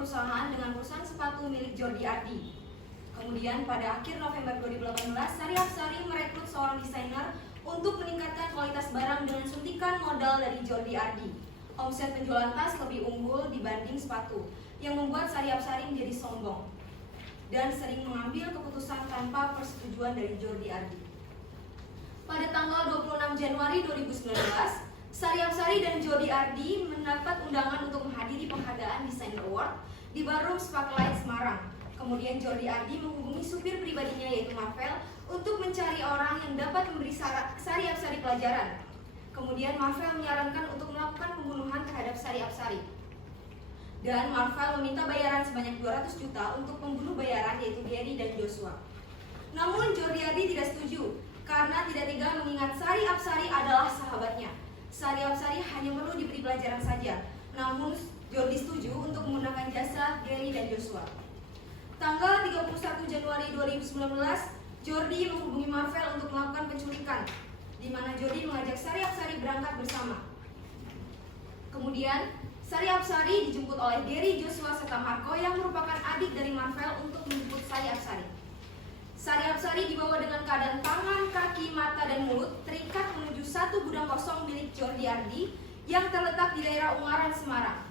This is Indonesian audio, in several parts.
perusahaan dengan perusahaan sepatu milik Jordi Ardi. Kemudian pada akhir November 2018, Sari Apsari merekrut seorang desainer untuk meningkatkan kualitas barang dengan suntikan modal dari Jordi Ardi. Omset penjualan tas lebih unggul dibanding sepatu, yang membuat Sari Apsari menjadi sombong dan sering mengambil keputusan tanpa persetujuan dari Jordi Ardi. Pada tanggal 26 Januari 2019, Sari Apsari dan Jordi Ardi mendapat undangan untuk menghadiri penghargaan Designer Award di Ballroom Sparklight Semarang. Kemudian Jordi Ardi menghubungi supir pribadinya yaitu Marvel untuk mencari orang yang dapat memberi Sari Apsari pelajaran. Kemudian Marvel menyarankan untuk melakukan pembunuhan terhadap Sari Apsari. Dan Marvel meminta bayaran sebanyak 200 juta untuk pembunuh bayaran yaitu Gary dan Joshua. Namun Jordi Ardi tidak setuju karena tidak tega mengingat Sari Apsari adalah sahabatnya. Sari Apsari hanya perlu diberi pelajaran saja. Namun Jordi setuju untuk menggunakan jasa Gary dan Joshua. Tanggal 31 Januari 2019, Jordi menghubungi Marvel untuk melakukan penculikan, di mana Jordi mengajak Sari Apsari berangkat bersama. Kemudian Sari Apsari dijemput oleh Gary, Joshua, serta Marco yang merupakan adik dari Marvel untuk menjemput Sari Apsari. Sari Apsari dibawa dengan keadaan tangan, kaki, mata, dan mulut terikat menuju satu gudang kosong milik Jordi Ardi yang terletak di daerah Ungaran, Semarang.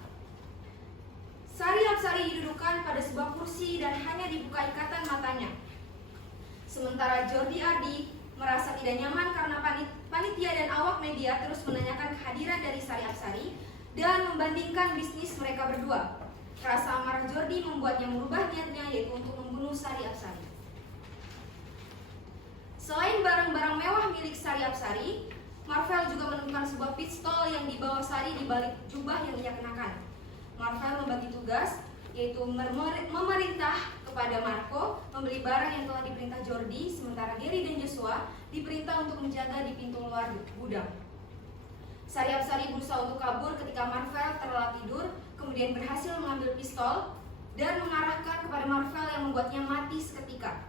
Sari Apsari didudukkan pada sebuah kursi dan hanya dibuka ikatan matanya. Sementara Jordi Ardi merasa tidak nyaman karena panitia dan awak media terus menanyakan kehadiran dari Sari Apsari dan membandingkan bisnis mereka berdua. Rasa amarah Jordi membuatnya merubah niatnya yaitu untuk membunuh Sari Apsari. Selain barang-barang mewah milik Sari Apsari, Marvel juga menemukan sebuah pistol yang dibawa Sari di balik jubah yang ia kenakan. Marvel membagi tugas, yaitu memerintah kepada Marco membeli barang yang telah diperintah Jordi, sementara Gary dan Joshua diperintah untuk menjaga di pintu luar gudang. Sari Apsari berusaha untuk kabur ketika Marvel terlelap tidur, kemudian berhasil mengambil pistol dan mengarahkan kepada Marvel yang membuatnya mati seketika.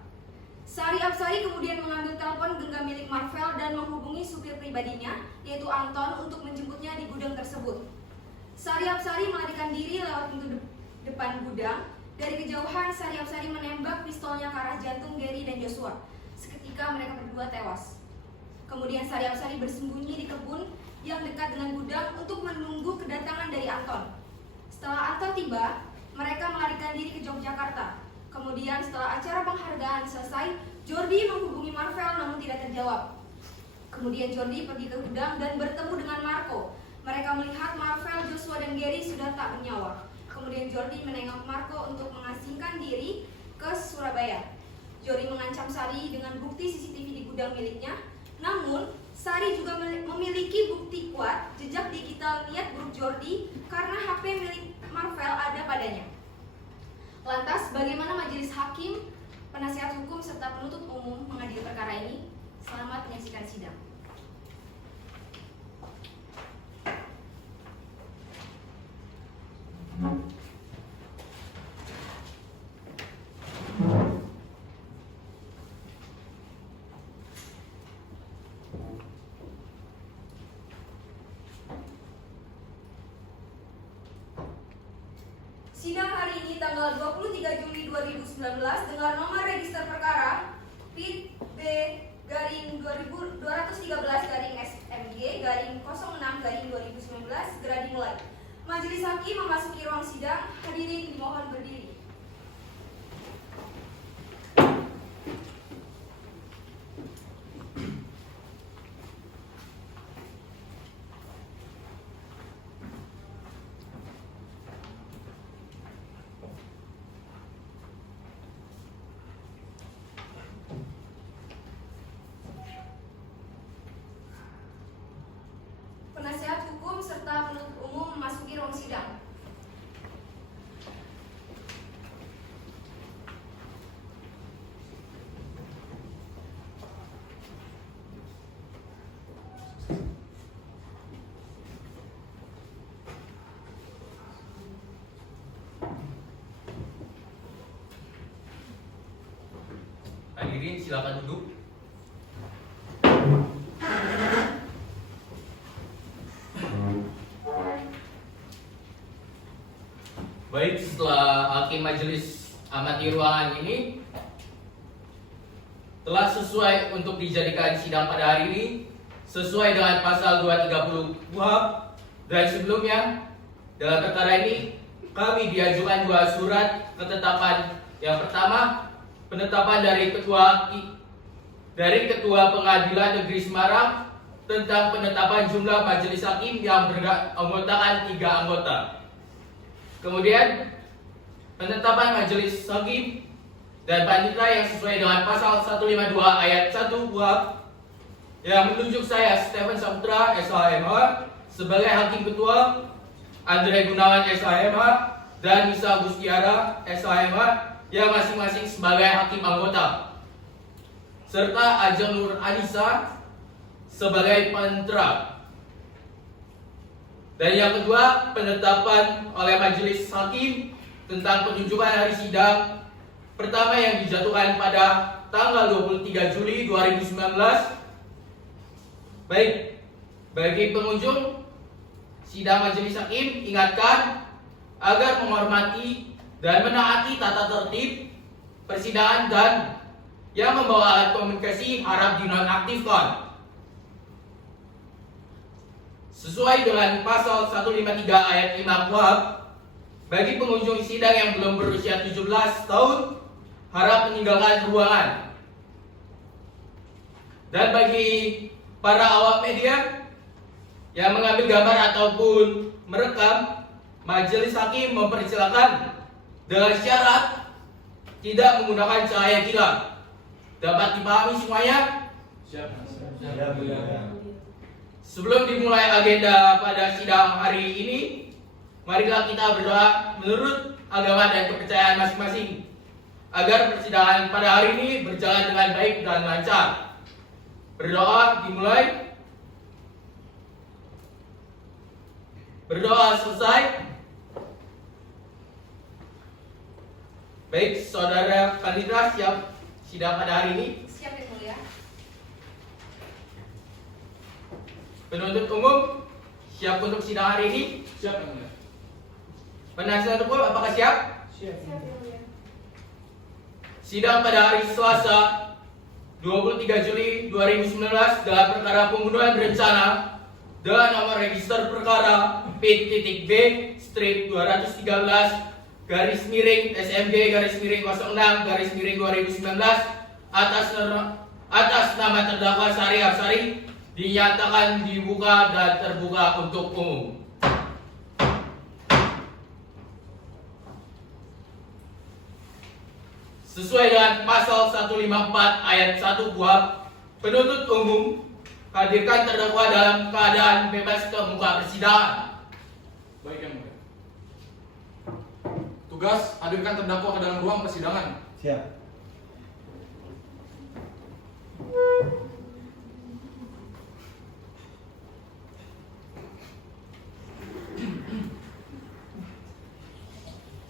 Sari Apsari kemudian mengambil telepon genggam milik Marvel dan menghubungi supir pribadinya, yaitu Anton, untuk menjemputnya di gudang tersebut. Sari Apsari melarikan diri lewat pintu depan gudang. Dari kejauhan, Sari Apsari menembak pistolnya ke arah jantung Gary dan Joshua. Seketika mereka berdua tewas. Kemudian Sari Apsari bersembunyi di kebun yang dekat dengan gudang untuk menunggu kedatangan dari Anton. Setelah Anton tiba, mereka melarikan diri ke Yogyakarta. Kemudian setelah acara penghargaan selesai, Jordi menghubungi Marvel namun tidak terjawab. Kemudian Jordi pergi ke gudang dan bertemu dengan Marco. Mereka melihat Marvel, Joshua, dan Gary sudah tak bernyawa. Kemudian Jordi menengok Marco untuk mengasingkan diri ke Surabaya. Jordi mengancam Sari dengan bukti CCTV di gudang miliknya. Namun, Sari juga memiliki bukti kuat jejak digital niat buruk Jordi karena HP milik Marvel ada padanya. Lantas, bagaimana majelis hakim, penasihat hukum, serta penuntut umum mengadili perkara ini? Selamat menyaksikan sidang. Sidang hari ini tanggal 23 Juli 2019 dengan nomor register perkara PIT B-213-SMG-06-2019 segera dimulai. Majelis hakim memasuki ruang sidang. Hadirin dimohon berdiri. Penasihat hukum serta penuntut umum memasuki ruang sidang. Hadirin silakan duduk. Baik, setelah Hakim Majelis amati ruangan ini telah sesuai untuk dijadikan sidang pada hari ini sesuai dengan pasal 230 KUHP, dan sebelumnya dalam perkara ini kami diajukan dua surat ketetapan. Yang pertama, penetapan dari Ketua Pengadilan Negeri Semarang tentang penetapan jumlah majelis hakim yang beranggotakan 3 anggota. Kemudian penetapan majelis hakim dan panitera yang sesuai dengan pasal 152 ayat 1 KUHP yang menunjuk saya Stephen Saputra SHMH sebagai hakim ketua, Andre Gunawan SHMH dan Nisa Gustiara SHMH yang masing-masing sebagai hakim anggota, serta Ajeng Nur Anissa sebagai panitera. Dan yang kedua, penetapan oleh majelis hakim tentang penunjukan hari sidang pertama yang dijatuhkan pada tanggal 23 Juli 2019. Baik, bagi pengunjung sidang majelis hakim, ingatkan agar menghormati dan menaati tata tertib persidangan, dan yang membawa alat komunikasi harap dinonaktifkan. Sesuai dengan pasal 153 ayat 5 KUHP, bagi pengunjung sidang yang belum berusia 17 tahun harap meninggalkan ruangan. Dan bagi para awak media yang mengambil gambar ataupun merekam, majelis hakim mempersilakan dengan syarat tidak menggunakan cahaya kilat. Dapat dipahami semuanya? Siap. Sebelum dimulai agenda pada sidang hari ini, marilah kita berdoa menurut agama dan kepercayaan masing-masing agar persidangan pada hari ini berjalan dengan baik dan lancar. Berdoa dimulai. Berdoa selesai. Baik, saudara panitera siap sidang pada hari ini? Siap Yang Mulia. Penuntut umum siap untuk sidang hari ini? Siap, Yang Mulia. Penasihat hukum apakah siap? Siap. Siap Yang Mulia. Sidang pada hari Selasa 23 Juli 2019 dalam perkara pembunuhan berencana dengan nomor register perkara P.B/213 /SMG/06/2019 atas nama terdakwa Sari Absari dinyatakan dibuka dan terbuka untuk umum. Sesuai dengan pasal 154 ayat 1 KUHP, penuntut umum hadirkan terdakwa dalam keadaan bebas ke muka persidangan. Baik, Yang Mulia. Tugas, hadirkan terdakwa ke dalam ruang persidangan. Siap.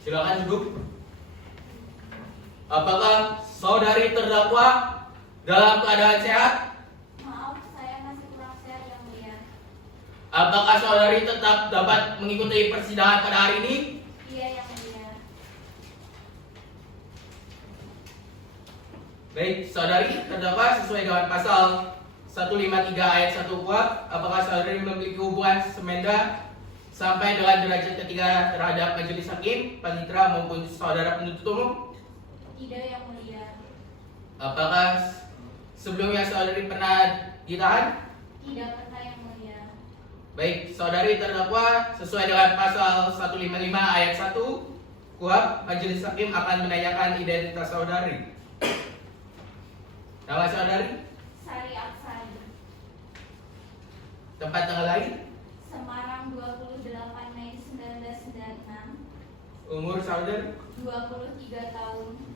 Silakan duduk. Apakah saudari terdakwa dalam keadaan sehat? Maaf, saya masih kurang sehat Yang Mulia. Apakah saudari tetap dapat mengikuti persidangan pada hari ini? Iya Yang Mulia. Baik, saudari terdakwa sesuai dengan pasal 153 ayat 1 KUHP, apakah saudari memiliki hubungan semenda sampai dengan derajat ketiga terhadap majelis hakim, panitera maupun saudara penuntut umum? Tidak Yang Mulia. Apakah sebelumnya saudari pernah ditahan? Tidak pernah Yang Mulia. Baik, saudari terdakwa sesuai dengan pasal 155 ayat 1 KUHP, majelis hakim akan menanyakan identitas saudari. Nama saudari? Sari Absari. Tempat tanggal lahir? Semarang 28 Mei 1996. Umur saudari? 23 tahun.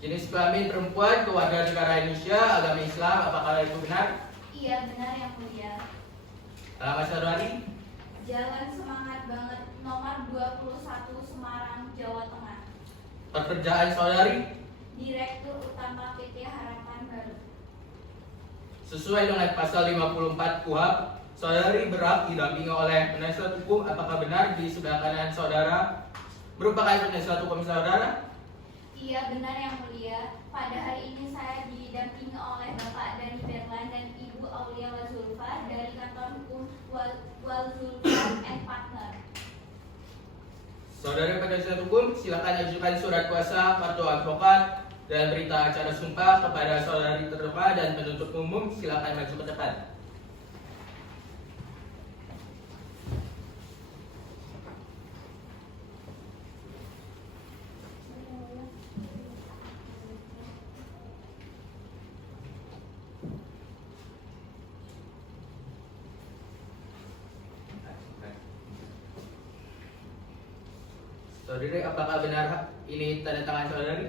Jenis kelamin perempuan, kewarganegaraan Indonesia, agama Islam, apakah itu benar? Iya benar Yang Mulia. Alamat saudari? Jalan Semangat Banget nomor 21 Semarang, Jawa Tengah. Pekerjaan saudari? Direktur Utama PT Harapan Baru. Sesuai dengan pasal 54 KUHP, saudari berhak didampingi oleh penasihat hukum. Apakah benar di sebelah kanan saudara merupakan penasihat hukum saudara? Iya benar yang mulia. Pada hari ini saya didampingi oleh Bapak Dani Berlan dan Ibu Aulia Wazulfa dari kantor hukum Wazulfa and Partner. Saudara penasihat hukum, silakan ajukan surat kuasa, kartu advokat, dan berita acara sumpah kepada saudari terdakwa dan penuntut umum. Silakan maju ke depan. Saudari, apakah benar ini tanda tangan saudari?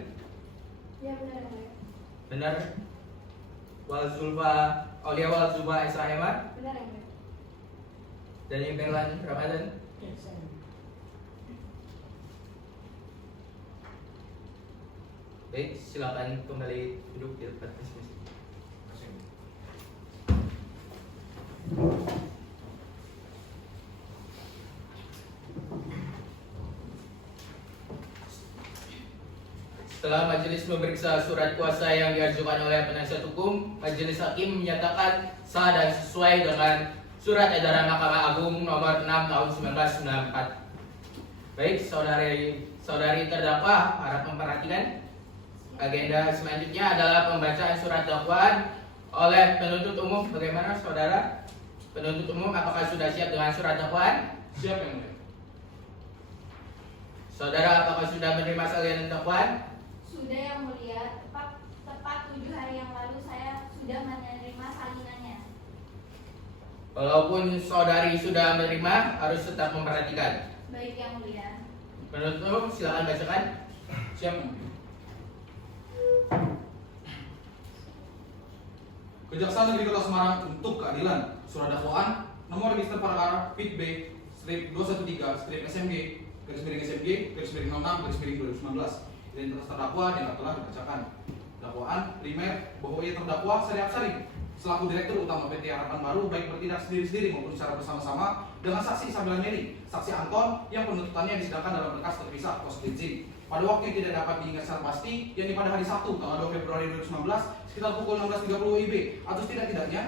Ya benar yang mulia. Benar? Aulia Walzulfa Esa Hemat Benar yang mulia. dan Berlan Ramadan. Baik, silakan kembali duduk di tempat diskusi. Setelah majelis memeriksa surat kuasa yang diajukan oleh penasihat hukum, majelis hakim menyatakan sah dan sesuai dengan surat edaran Mahkamah Agung nomor 6 tahun 1994. Baik, saudari terdakwa, harap memperhatikan. Agenda selanjutnya adalah pembacaan surat dakwaan oleh penuntut umum. Bagaimana saudara? Penuntut umum apakah sudah siap dengan surat dakwaan? Siap yang mulia. Saudara apakah sudah menerima salinan dakwaan? Sudah yang mulia, tepat 7 hari yang lalu saya sudah menerima salinannya. Walaupun saudari sudah menerima, harus tetap memperhatikan. Baik yang mulia. Penuntut umum silakan bacakan. Siap yang mulia. Kejaksaan Negeri Kota Semarang untuk keadilan. Surat dakwaan nomor register perkara PIT B strip 213-SMG SMG 06-2019. Identitas terdakwa yang telah dibacakan. Dakwaan primer bahwa ia terdakwa Sari Apsari selaku Direktur Utama PT Harapan Baru baik bertindak sendiri-sendiri maupun secara bersama-sama dengan saksi Isabella Mary, saksi Anton yang penuntutannya disidangkan dalam berkas terpisah pos bensin pada waktu yang tidak dapat diingat secara pasti, yakni pada hari Sabtu tanggal 2 Februari 2019 sekitar pukul 16.30 WIB atau tidak-tidaknya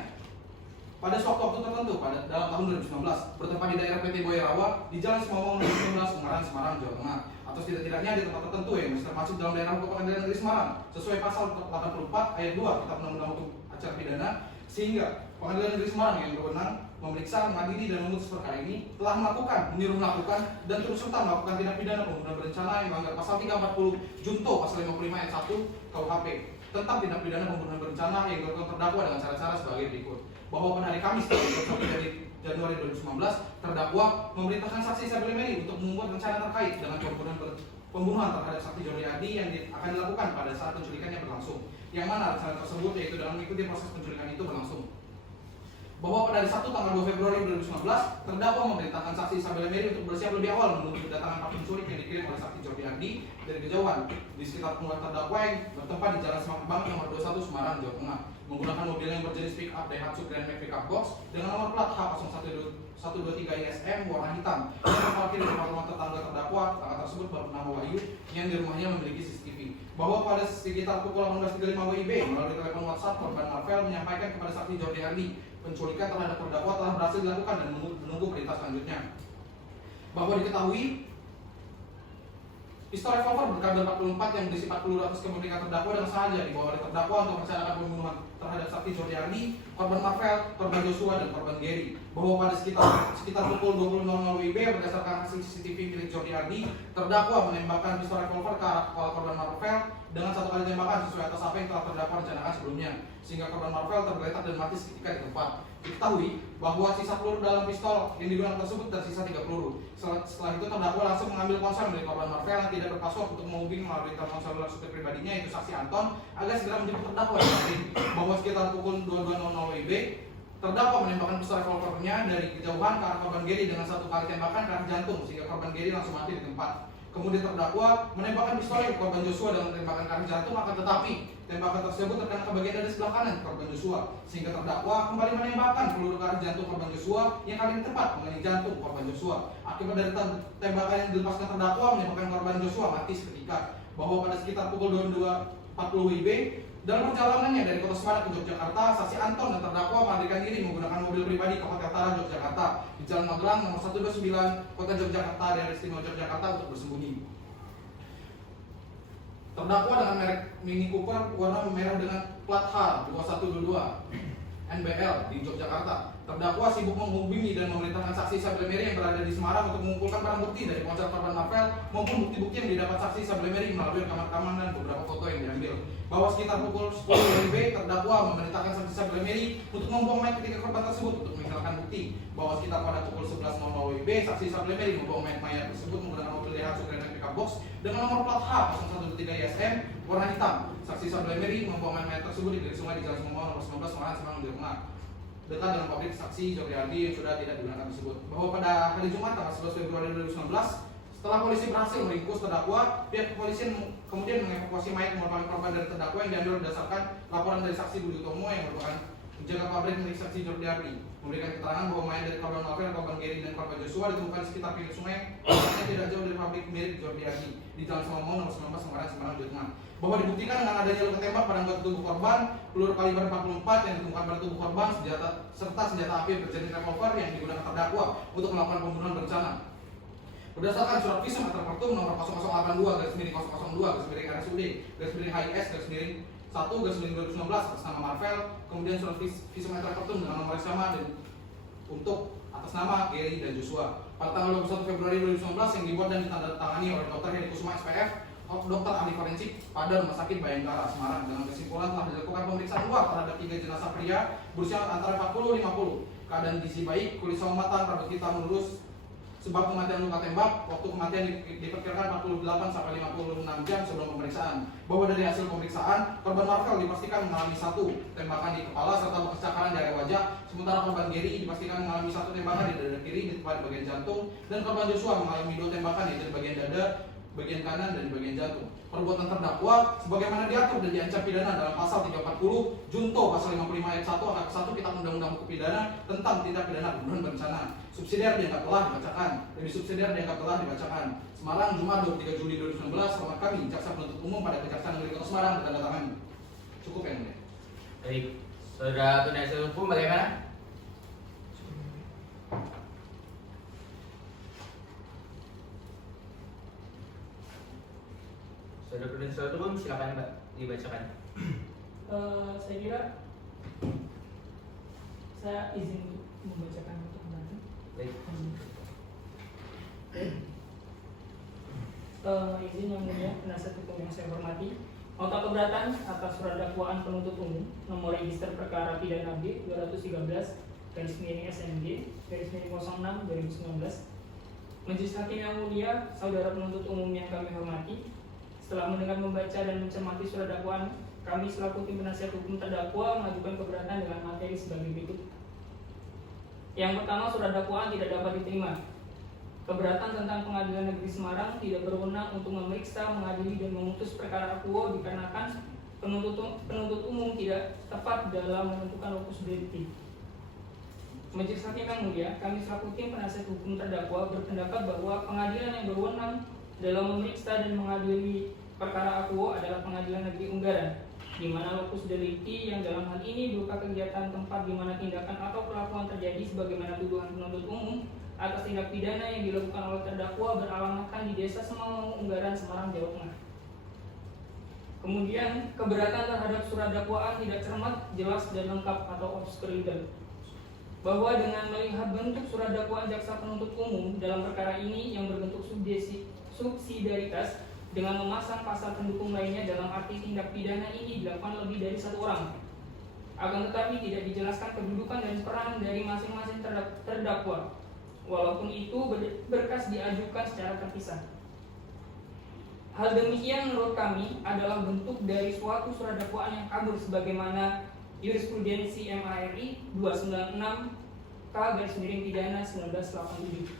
pada waktu tertentu dalam tahun 2019 bertempat di daerah PT Boya Rawa di Jalan Semawang nomor 19 Ungaran, Semarang, Jawa Tengah atau tidak-tidaknya di tempat tertentu yang termasuk dalam daerah hukum Pengadilan Negeri Semarang sesuai pasal 84 ayat 2 Kitab Undang-Undang Hukum Acara Pidana, sehingga Pengadilan Negeri Semarang yang berwenang memeriksa, mengadili dan memutus perkara ini telah menyuruh melakukan dan turut serta melakukan tindak pidana pembunuhan berencana yang melanggar pasal 340 Junto pasal 55 ayat 1 KUHP tentang tindak pidana pembunuhan berencana yang dilakukan terdakwa dengan cara-cara sebagai berikut. Bahwa pada hari Kamis tanggal 21 Januari 2019 terdakwa memerintahkan saksi Isabella Mary untuk membuat rencana terkait dengan pembunuhan terhadap saksi Jordi Adi yang akan dilakukan pada saat penculikannya berlangsung. Yang mana rencana tersebut yaitu dalam mengikuti proses penculikan itu berlangsung. Bahwa pada hari Sabtu tanggal 2 Februari 2019 terdakwa memerintahkan saksi Isabella Mary untuk bersiap lebih awal menunggu kedatangan para penculik yang dikirim oleh saksi Jordi Adi dari kejauhan di sekitar pengumuman terdakwa yang bertempat di Jalan Semak Bank nomor 21 Semarang, Jawa Tengah menggunakan mobil yang berjenis pick up Daihatsu Grand Max Pickup Box dengan nomor plat H0123 ISM warna hitam yang terparkir di depan rumah tetangga terdakwa. Tetangga tersebut bernama Wahyu yang di rumahnya memiliki CCTV. Bahwa pada sekitar pukul 18.35 WIB melalui telepon WhatsApp korban Marvel menyampaikan kepada saksi Jordi Adi penculikan terhadap terdakwa telah berhasil dilakukan dan menunggu perintah selanjutnya. Bahwa diketahui pistol revolver berkaliber 44 yang berisi 40 ratus kemerdekaan terdakwa dengan sengaja dibawa oleh terdakwa untuk merencanakan pembunuhan terhadap saksi Jordi Adi, korban Marvel, korban Joshua dan korban Gary. Bahwa pada sekitar pukul 20.00 WIB berdasarkan hasil CCTV milik Jordi Adi, terdakwa menembakkan pistol revolver ke arah kepala korban Marvel dengan satu kali tembakan sesuai atas apa yang telah terdakwa rencanakan sebelumnya, sehingga korban Marvel tergeletak dan mati seketika di tempat. Diketahui bahwa sisa peluru dalam pistol yang digunakan tersebut tersisa 3 peluru. Setelah itu terdakwa langsung mengambil ponsel milik korban Marvel yang tidak berpaspor untuk menghubungi melalui telepon seluler supir pribadinya yaitu saksi Anton agar segera menjemput terdakwa. Bahwa sekitar pukul 22.00 WIB terdakwa menembakkan pistol revolvernya dari kejauhan ke arah korban Gary dengan satu kali tembakan ke arah jantung sehingga korban Gary langsung mati di tempat. Kemudian terdakwa menembakkan pistol ke korban Joshua dengan tembakan ke arah jantung, akan tetapi tembakan tersebut terkena ke bagian dada sebelah kanan korban Joshua, sehingga terdakwa kembali menembakkan peluru ke arah jantung korban Joshua yang kali ini tepat mengenai jantung korban Joshua. Akibat dari tembakan yang dilepaskan terdakwa menyebabkan korban Joshua mati seketika. Bahwa pada sekitar pukul 22.40 WIB, dalam perjalanannya dari Kota Semarang ke Yogyakarta, saksi Anton dan terdakwa melarikan diri menggunakan mobil pribadi ke Hotel Tara Yogyakarta di Jalan Magelang nomor 129 Kota Yogyakarta, daerah istimewa Yogyakarta untuk bersembunyi. Terdakwa dengan merek Mini Cooper warna merah dengan plat H 2122 NBL di Yogyakarta. Terdakwa sibuk menghubungi dan memerintahkan saksi Isabel Mary yang berada di Semarang untuk mengumpulkan barang bukti dari ponsel korban Marvel maupun bukti-bukti yang didapat saksi Isabel Mary melalui rekaman-rekaman dan beberapa foto yang diambil. Bahwa sekitar pukul 10 WIB, terdakwa memerintahkan saksi Isabel Mary untuk membuang mayat ketiga korban tersebut untuk menghilangkan bukti. Bahwa sekitar pada pukul 11.00 WIB, saksi Isabel Mary membuang mayat tersebut menggunakan mobil Daihatsu Grand Pickup Box dengan nomor plat H 013 ISM warna hitam. Saksi Isabel Mary membuang mayat tersebut di sungai di Jalan Semomo nomor 19 Semarang, Jawa Tengah, dekat dengan pabrik saksi Jogriardi yang sudah tidak digunakan tersebut. Bahwa pada hari Jumat tanggal 11 Februari 2019, setelah polisi berhasil meringkus terdakwa, pihak kepolisian kemudian mengevakuasi mayat merupakan korban dari terdakwa yang diambil berdasarkan laporan dari saksi Budi Utomo yang merupakan penjaga pabrik milik saksi Jogriardi, memberikan keterangan bahwa mayat dari korban Marvel, korban Gary dan korban Joshua ditemukan di sekitar pinggir sungai yang tidak jauh dari pabrik milik Jogriardi di Jalan Semomo nomor 19 Semarang, Jawa Tengah. Bahwa dibuktikan dengan adanya luka tembak pada anggota tubuh korban, peluru kaliber 44 yang ditemukan pada tubuh korban, serta senjata api berjenis revolver yang digunakan terdakwa untuk melakukan pembunuhan berencana. Berdasarkan surat visum atas Pertum nomor 0082/002/RSUD HIS 1/2019 atas nama Marvel, kemudian surat visum atas Pertum dengan nomor yang sama dan untuk atas nama Gary dan Joshua pada tanggal 21 Februari 2019 yang dibuat dan ditandatangani oleh Dr. Heri Kusuma SPF, dokter ahli forensik pada Rumah Sakit Bayangkara Semarang. Dengan kesimpulan telah dilakukan pemeriksaan luar terhadap 3 jenazah pria berusia antara 40-50, keadaan gizi baik, kulit saumatan, rambut hitam lurus. Sebab kematian luka tembak, waktu kematian diperkirakan 48-56 jam sebelum pemeriksaan. Bahwa dari hasil pemeriksaan, korban Marvel dipastikan mengalami 1 tembakan di kepala serta bekas cakaran di area wajah, sementara korban Gary dipastikan mengalami 1 tembakan di dada kiri di tempat bagian jantung, dan korban Joshua mengalami 2 tembakan yaitu di bagian dada, bagian kanan, dan di bagian jantung. Perbuatan terdakwa sebagaimana diatur dan diancam pidana dalam pasal 340 Junto pasal 55 ayat 1 angka 1 Kitab Undang-Undang Hukum Pidana tentang tindak pidana pembunuhan berencana. Subsidiar dianggap telah dibacakan. Lebih subsidiar dianggap telah dibacakan. Semarang, Jumat 23 Juli 2019. Selamat kami, Jaksa Penuntut Umum pada Kejaksaan Negeri Kota Semarang bertandatangani. Cukup ya, Mulia. Baik, saudara penasihat hukum bagaimana? Saudara penasihat hukum silakan Mbak dibacakan. Saya kira saya izin membacakan untuk nanti. Baik. Izin yang mulia penasihat hukum yang saya hormati, nota keberatan atas surat dakwaan penuntut umum nomor register perkara pidana B 213/SMG/06/2019. Majelis Hakim yang mulia, saudara penuntut umum yang kami hormati, setelah mendengar, membaca dan mencermati surat dakwaan, kami selaku tim penasihat hukum terdakwa mengajukan keberatan dengan materi sebagai berikut. Yang pertama, surat dakwaan tidak dapat diterima. Keberatan tentang Pengadilan Negeri Semarang tidak berwenang untuk memeriksa, mengadili, dan memutus perkara akuo dikarenakan penuntut umum tidak tepat dalam menentukan lokus delikti. Majelis Hakim yang mulia, kami selaku tim penasihat hukum terdakwa berpendapat bahwa pengadilan yang berwenang dalam memeriksa dan mengadili perkara akuo adalah Pengadilan Negeri Ungaran, di mana lokus delikti yang dalam hal ini berupa kegiatan tempat di mana tindakan atau perlakuan terjadi sebagaimana tuduhan penuntut umum atas tindak pidana yang dilakukan oleh terdakwa beralamatkan di Desa Semangau, Ungaran, Semarang, Jawa Tengah. Kemudian, keberatan terhadap surat dakwaan tidak cermat, jelas, dan lengkap atau obscure. Bahwa dengan melihat bentuk surat dakwaan jaksa penuntut umum dalam perkara ini yang berbentuk subsidiaritas dengan memasang pasal pendukung lainnya dalam arti tindak pidana ini dilakukan lebih dari 1 orang. Akan tetapi tidak dijelaskan kedudukan dan peran dari masing-masing terdakwa. Walaupun itu berkas diajukan secara terpisah. Hal demikian menurut kami adalah bentuk dari suatu surat dakwaan yang kabur sebagaimana jurisprudensi MARI 296 K/Pidana 1987.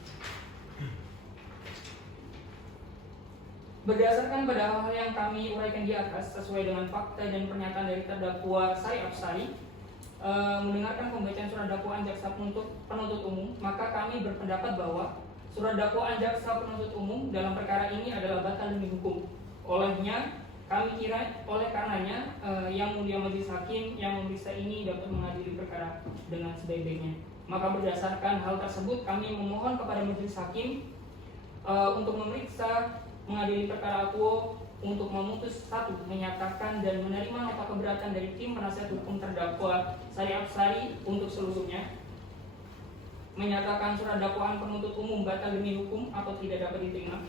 Berdasarkan pada hal-hal yang kami uraikan di atas sesuai dengan fakta dan pernyataan dari terdakwa Sari Absari, mendengarkan pembacaan surat dakwaan jaksa penuntut umum, maka kami berpendapat bahwa surat dakwaan jaksa penuntut umum dalam perkara ini adalah batal demi hukum. Oleh karenanya yang mulia majelis hakim yang memeriksa ini dapat mengadili perkara dengan sebaik-baiknya. Maka berdasarkan hal tersebut kami memohon kepada majelis hakim untuk memeriksa mengadili perkara akuo untuk memutus satu, menyatakan dan menerima nota keberatan dari tim penasihat hukum terdakwa Sari Absari untuk seluruhnya, menyatakan surat dakwaan penuntut umum batal demi hukum atau tidak dapat diterima,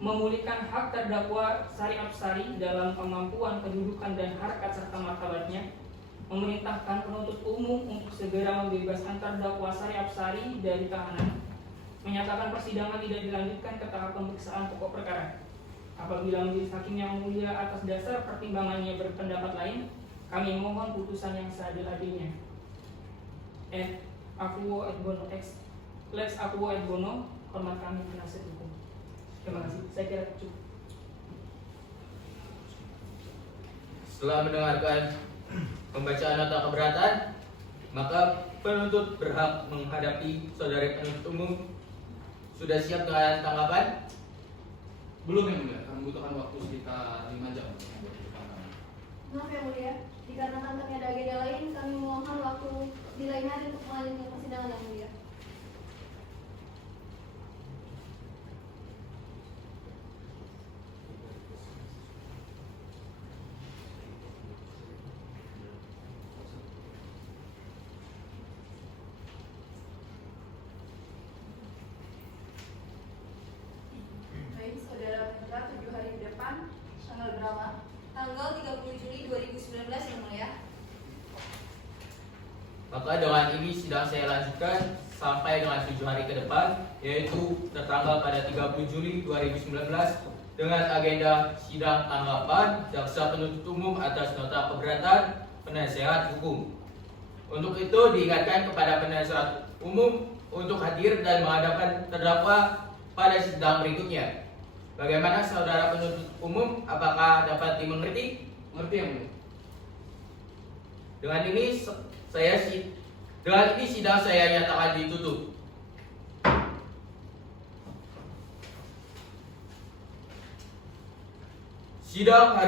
memulihkan hak terdakwa Sari Absari dalam kemampuan, kedudukan dan harkat serta martabatnya, memerintahkan penuntut umum untuk segera membebaskan terdakwa Sari Absari dari tahanan, menyatakan persidangan tidak dilanjutkan ke tahap pemeriksaan pokok perkara. Apabila majelis hakim yang mulia atas dasar pertimbangannya berpendapat lain, kami mohon putusan yang seadil-adilnya. Aquo et bono ex lex aquo et bono, hormat kami penasihat hukum. Terima kasih. Saya kira cukup. Setelah mendengarkan pembacaan nota keberatan, maka penuntut berhak menghadapi saudara penuntut umum. Sudah siap dengan tanggapan? Belum yang mulia, kami membutuhkan waktu sekitar 5 jam. Maaf yang mulia, dikarenakan kami ada agenda lain, kami mohon waktu di lain hari untuk melanjutkan persidangan yang mulia. Baik, saudara minta 7 hari ke depan, tanggal berapa? Tanggal 30 Juli 2019 yang mulia. Maka dengan ini sidang saya lanjutkan sampai dengan 7 hari ke depan, yaitu tertanggal pada 30 Juli 2019 dengan agenda sidang tanggapan jaksa penuntut umum atas nota keberatan penasihat hukum. Untuk itu diingatkan kepada penasihat umum untuk hadir dan menghadapkan terdakwa pada sidang berikutnya. Bagaimana saudara penuntut umum, apakah dapat dimengerti? Ngerti yang mulia? Dengan ini sidang saya nyatakan ditutup. Sidang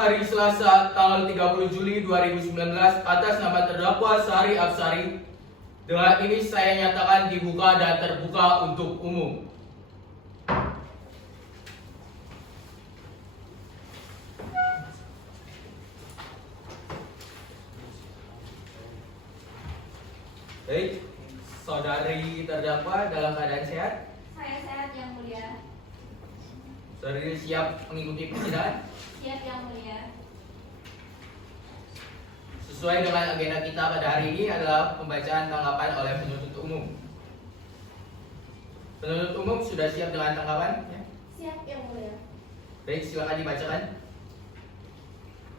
hari Selasa tanggal 30 Juli 2019 atas nama terdakwa Sari Absari. Dengan ini saya nyatakan dibuka dan terbuka untuk umum. Baik, saudari terdakwa dalam keadaan sehat? Saya sehat yang mulia. Saudari siap mengikuti persidangan? Siap yang mulia. Sesuai dengan agenda kita pada hari ini adalah pembacaan tanggapan oleh penuntut umum. Penuntut umum sudah siap dengan tanggapan? Ya? Siap yang mulia. Baik, silakan dibacakan.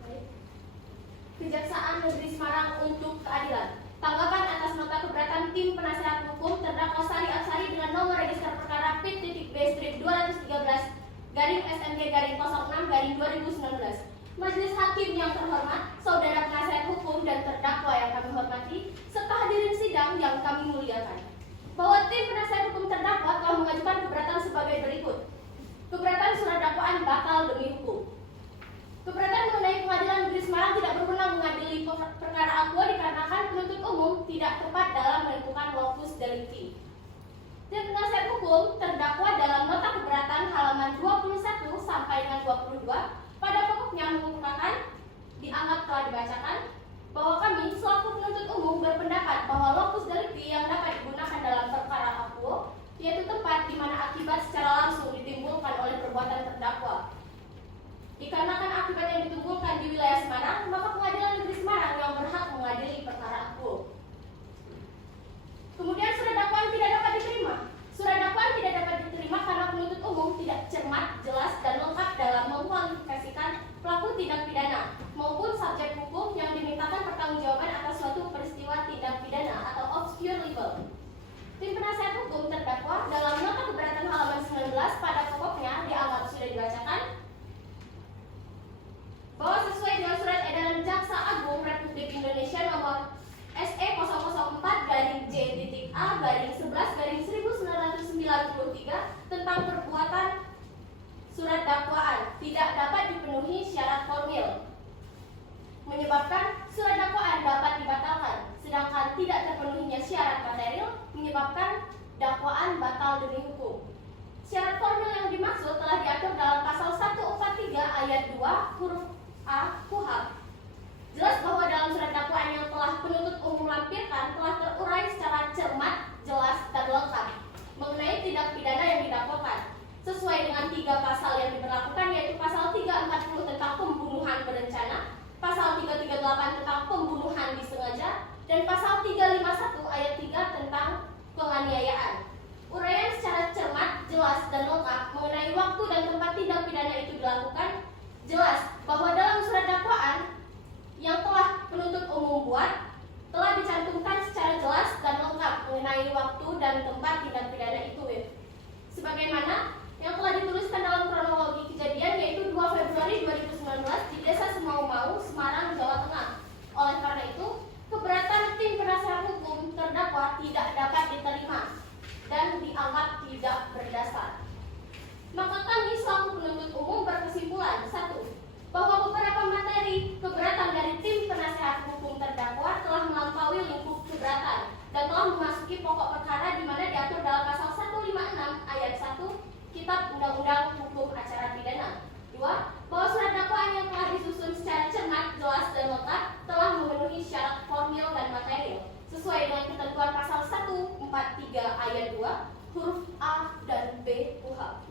Baik. Kejaksaan Negeri Semarang untuk keadilan. Tanggapan atas nota keberatan tim penasihat hukum terdakwa Sari Absari dengan nomor register perkara Pit.B/213/SMG/06/2019. Majelis Hakim yang terhormat, saudara penasihat hukum dan terdakwa yang kami hormati, serta hadirin sidang yang kami muliakan. Bahwa tim penasihat hukum terdakwa telah mengajukan keberatan sebagai berikut. Keberatan surat dakwaan batal demi hukum. Keberatan mengenai pengadilan negeri Semarang tidak berwenang mengadili perkara akuo dikarenakan penuntut umum tidak tepat dalam menentukan lokus delicti. Tim penasihat hukum terdakwa dalam nota keberatan halaman 21 sampai dengan 22 pada pokoknya mengungkapkan dianggap telah dibacakan bahwa kami selaku penuntut umum berpendapat bahwa lokus delicti yang dapat digunakan dalam perkara akuo yaitu tempat di mana akibat secara langsung ditimbulkan oleh perbuatan terdakwa. Dikarenakan akibat yang ditimbulkan di wilayah Semarang, maka pengadilan negeri Semarang yang berhak mengadili perkara akuo. Kemudian surat dakwaan tidak dapat diterima. Surat dakwaan tidak dapat diterima karena penuntut umum tidak cermat, jelas, dan lengkap dalam mengkualifikasikan pelaku tindak pidana maupun subjek hukum yang dimintakan pertanggungjawaban atas suatu peristiwa tindak pidana atau obscure legal. Tim penasihat hukum terdakwa dalam nota keberatan halaman 19 pada pokoknya dianggap sudah dibacakan bahwa sesuai dengan surat edaran Jaksa Agung Republik Indonesia nomor SE 004-J.A/11/1993 tentang perbuatan surat dakwaan tidak dapat dipenuhi syarat formil, menyebabkan surat dakwaan dapat dibatalkan, sedangkan tidak terpenuhinya syarat material menyebabkan dakwaan batal demi hukum. Syarat formil yang dimaksud telah diatur dalam pasal 143 ayat 2 huruf A KUHP. Jelas bahwa dalam surat dakwaan yang telah penuntut umum lampirkan telah terurai secara cermat, jelas, dan lengkap mengenai tindak pidana yang didakwakan sesuai dengan 3 pasal yang diberlakukan, yaitu pasal 340 tentang pembunuhan berencana, pasal 338 tentang pembunuhan disengaja, dan pasal 351 ayat 3 tentang penganiayaan. Uraian secara cermat, jelas, dan lengkap mengenai waktu dan tempat tindak pidana itu dilakukan, jelas bahwa dalam surat dakwaan yang telah penuntut umum buat telah dicantumkan secara jelas dan lengkap mengenai waktu dan tempat tindak pidana itu, sebagaimana yang telah dituliskan dalam kronologi kejadian, yaitu 2 Februari 2019 di Desa Semau-Mau, Semarang, Jawa Tengah. Oleh karena itu, keberatan tim penasihat hukum terdakwa tidak dapat diterima dan dianggap tidak berdasar. Maka kami selaku penuntut umum berkesimpulan: 1. Bahwa beberapa materi keberatan dari tim penasihat hukum terdakwa telah melampaui lingkup keberatan dan telah memasuki pokok perkara di mana diatur dalam pasal 156 ayat 1 Kitab Undang-Undang Hukum Acara Pidana. 2. Bahwa surat dakwaan yang telah disusun secara cermat, jelas, dan lengkap telah memenuhi syarat formil dan material sesuai dengan ketentuan pasal 143 ayat 2 huruf A dan B KUHP.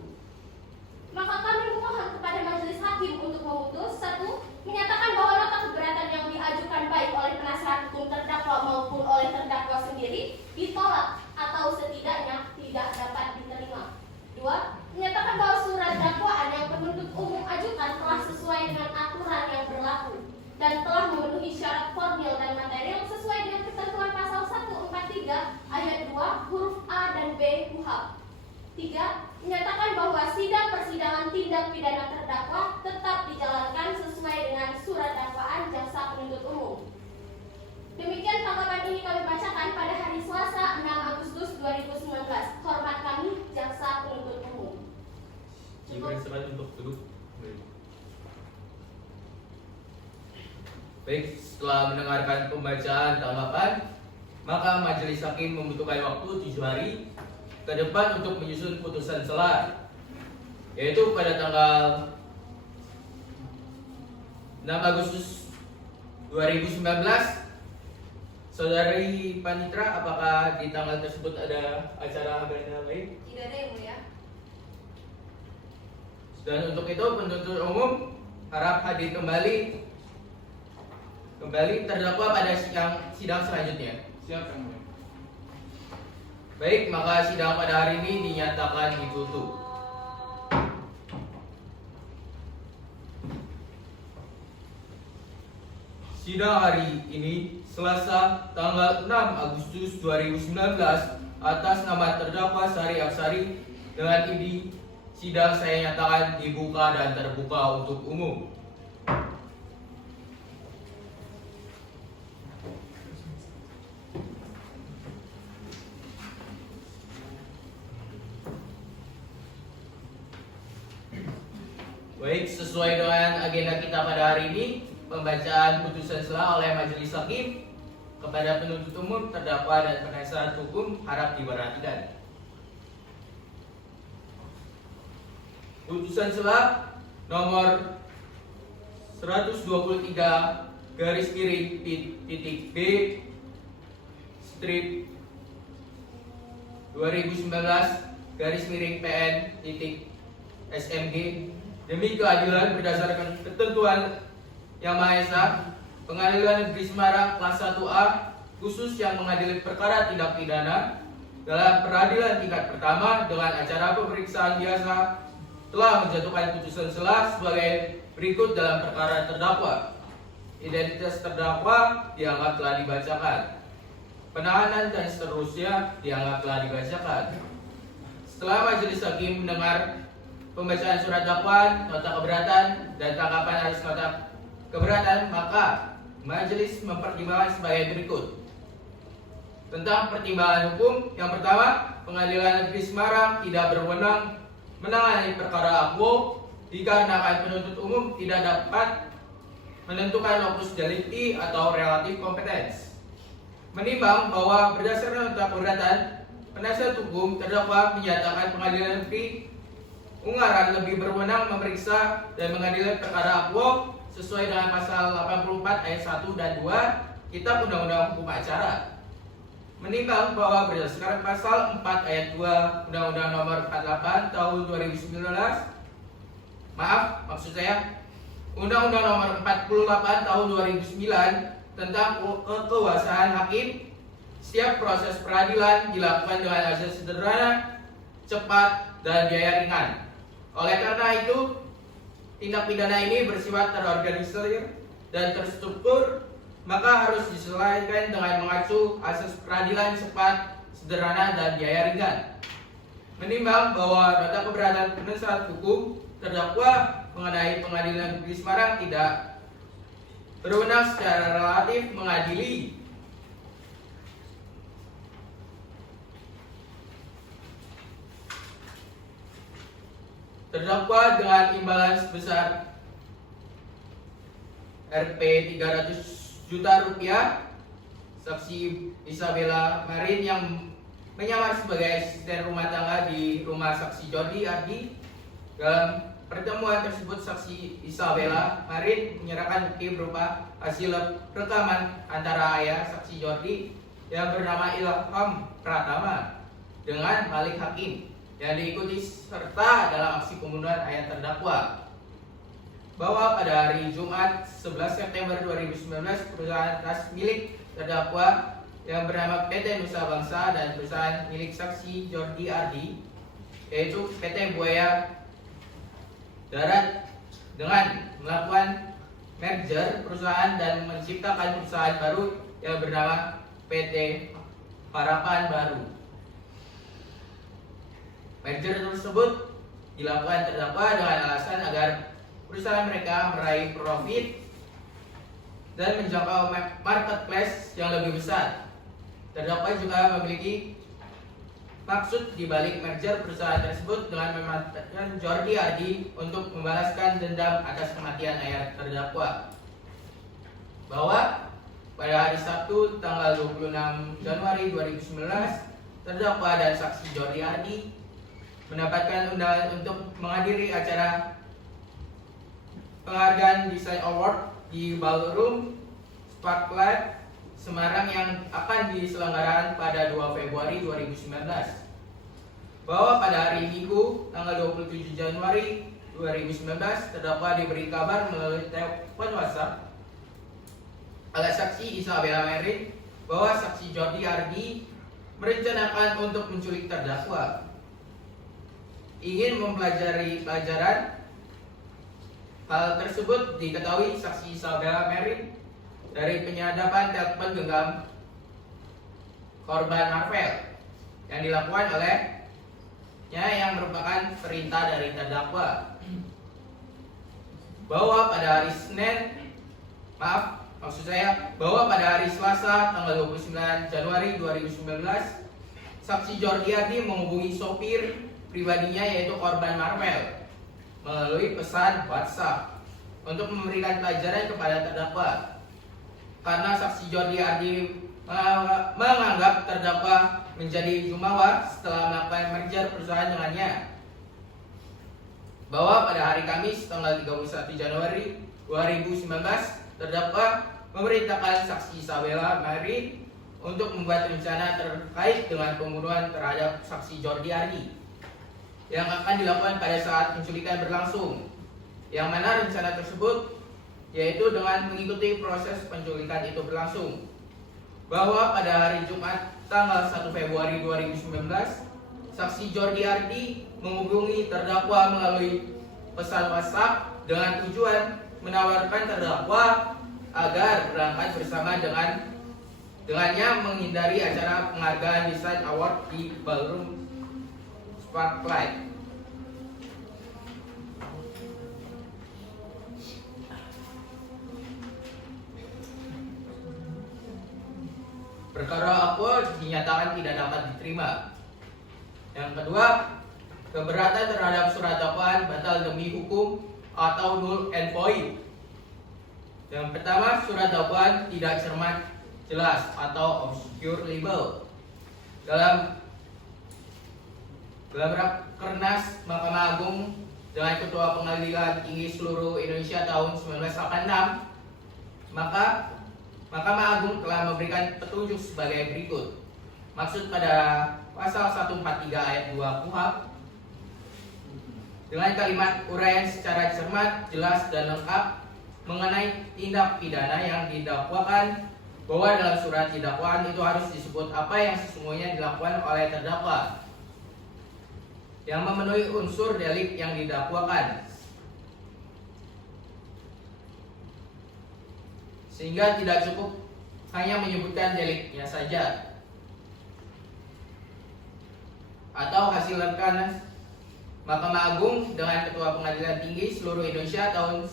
Maka kami memohon kepada majelis hakim untuk memutus: 1. Menyatakan bahwa nota keberatan yang diajukan baik oleh penasihat hukum terdakwa maupun oleh terdakwa sendiri ditolak atau setidaknya tidak dapat diterima. 2. Menyatakan bahwa surat dakwaan yang penuntut umum ajukan telah sesuai dengan aturan yang berlaku dan telah memenuhi syarat formil dan material sesuai dengan ketentuan pasal 143 ayat 2 huruf A dan B KUHP. 3. Menyatakan bahwa sidang persidangan tindak pidana terdakwa tetap dijalankan sesuai dengan surat dakwaan jaksa penuntut umum. Demikian tanggapan ini kami bacakan pada hari Selasa 6 Agustus 2019. Hormat kami, jaksa penuntut umum. Diberi kesempatan untuk duduk. Baik, setelah mendengarkan pembacaan tanggapan, maka majelis hakim membutuhkan waktu 7 hari ke depan untuk menyusun putusan sela, yaitu pada tanggal 6 Agustus 2019. Saudari Panitra, apakah di tanggal tersebut ada acara agenda lain? Tidak ada, yang mulia. Dan untuk itu penuntut umum harap hadir kembali terdakwa pada sidang selanjutnya. Siap, Yang Mulia. Baik, maka sidang pada hari ini dinyatakan ditutup. Sidang hari ini Selasa tanggal 6 Agustus 2019 atas nama terdakwa Sari Aksari dengan ini sidang saya nyatakan dibuka dan terbuka untuk umum. Baik, sesuai dengan agenda kita pada hari ini, pembacaan putusan sela oleh majelis hakim kepada penuntut umum, terdakwa, dan penasihat hukum harap diperhatikan. Putusan sela nomor 123 garis miring titik B strip 2019 garis miring PN titik SMG demi keadilan berdasarkan ketentuan Yang Maha Esa, Pengadilan Negeri Semarang kelas 1A khusus yang mengadili perkara tindak pidana dalam peradilan tingkat pertama dengan acara pemeriksaan biasa telah menjatuhkan putusan sela sebagai berikut dalam perkara terdakwa. Identitas terdakwa dianggap telah dibacakan. penahanan dan seterusnya dianggap telah dibacakan. Setelah majelis hakim mendengar pembacaan surat dakwaan, nota keberatan, dan tanggapan atas nota keberatan, maka majelis mempertimbangkan sebagai berikut. Tentang pertimbangan hukum, yang pertama, Pengadilan Negeri Semarang tidak berwenang menangani perkara akwo dikarenakan penuntut umum tidak dapat menentukan lokus delikti atau relatif kompetens. Menimbang bahwa berdasarkan nota keberatan, penasihat hukum terdakwa menyatakan Pengadilan Negeri Ungaran lebih berwenang memeriksa dan mengadili perkara akwo sesuai dengan pasal 84 ayat 1 dan 2 Kitab Undang-Undang Hukum Acara. Menimbang bahwa berdasarkan pasal 4 ayat 2 Undang-Undang Nomor 48 Tahun 2019, Undang-Undang Nomor 48 Tahun 2009 tentang kekuasaan hakim, setiap proses peradilan dilakukan dengan azas sederhana, cepat, dan biaya ringan. Oleh karena itu, tindak pidana ini bersifat terorganisir dan terstruktur, maka harus disesuaikan dengan mengacu asas peradilan cepat, sederhana, dan biaya ringan. Menimbang bahwa nota keberatan penasihat hukum terdakwa mengenai Pengadilan Negeri Semarang tidak berwenang secara relatif mengadili terdakwa dengan imbalan sebesar Rp 300 juta rupiah. Saksi Isabella Marin yang menyamar sebagai asisten rumah tangga di rumah saksi Jordi Ardi. Dalam pertemuan tersebut, saksi Isabella Marin menyerahkan bukti berupa hasil rekaman antara ayah saksi Jordi yang bernama Ilham Pratama dengan Malik Hakim yang diikuti serta dalam aksi pembunuhan ayah terdakwa. Bahwa pada hari Jumat 11 September 2019 perusahaan tas milik terdakwa yang bernama PT Nusa Bangsa dan perusahaan milik saksi Jordi Ardi, yaitu PT Buaya Darat, dengan melakukan merger perusahaan dan menciptakan perusahaan baru yang bernama PT Harapan Baru. Merger tersebut dilakukan terdakwa dengan alasan agar perusahaan mereka meraih profit dan menjangkau marketplace yang lebih besar. Terdakwa juga memiliki maksud di balik merger perusahaan tersebut dengan memanfaatkan Jordi Ardi untuk membalaskan dendam atas kematian ayah terdakwa. Bahwa pada hari Sabtu tanggal 26 Januari 2019, terdakwa dan saksi Jordi Ardi mendapatkan undangan untuk menghadiri acara penghargaan Design Award di Ballroom Sparklight Semarang yang akan diselenggarakan pada 2 Februari 2019. Bahwa pada hari Minggu tanggal 27 Januari 2019 terdakwa diberi kabar melalui telepon WhatsApp oleh saksi Isabella Marin bahwa saksi Jordi Ardi merencanakan untuk menculik terdakwa, ingin mempelajari pelajaran. Hal tersebut diketahui saksi Isabella Marin dari penyadapan telepon genggam korban Marvel yang dilakukan olehnya yang merupakan perintah dari terdakwa. Bahwa pada hari bahwa pada hari Selasa tanggal 29 Januari 2019 saksi Jordi Ardi menghubungi sopir pribadinya yaitu korban Marvel melalui pesan WhatsApp untuk memberikan pelajaran kepada terdakwa. Karena saksi Jordi Ardi menganggap terdakwa menjadi jumawa setelah melakukan merger perusahaan dengannya. Bahwa pada hari Kamis tanggal 31 Januari 2019 terdakwa memerintahkan saksi Isabella Marin untuk membuat rencana terkait dengan pembunuhan terhadap saksi Jordi Ardi yang akan dilakukan pada saat penculikan berlangsung, yang mana rencana tersebut yaitu dengan mengikuti proses penculikan itu berlangsung. Bahwa pada hari Jumat tanggal 1 Februari 2019 saksi Jordi Ardi menghubungi terdakwa melalui pesan WhatsApp dengan tujuan menawarkan terdakwa agar berangkat bersama dengan dengannya menghindari acara penghargaan Design Award di Ballroom Sparklight. Perkara apa dinyatakan tidak dapat diterima. Yang kedua, keberatan terhadap surat dakwaan batal demi hukum atau null and void. Yang pertama, surat dakwaan tidak cermat jelas atau obscure label. Dalam Rakernas Mahkamah Agung dengan Ketua Pengadilan Tinggi Seluruh Indonesia tahun 1986, maka Mahkamah Agung telah memberikan petunjuk sebagai berikut. Maksud pada pasal 143 ayat 2 KUHP dengan kalimat uraian secara cermat, jelas dan lengkap mengenai tindak pidana yang didakwakan, bahwa dalam surat dakwaan itu harus disebut apa yang sesungguhnya dilakukan oleh terdakwa yang memenuhi unsur delik yang didakwakan, sehingga tidak cukup hanya menyebutkan deliknya saja. Atau hasil Rakernas Mahkamah Agung dengan Ketua Pengadilan Tinggi Seluruh Indonesia tahun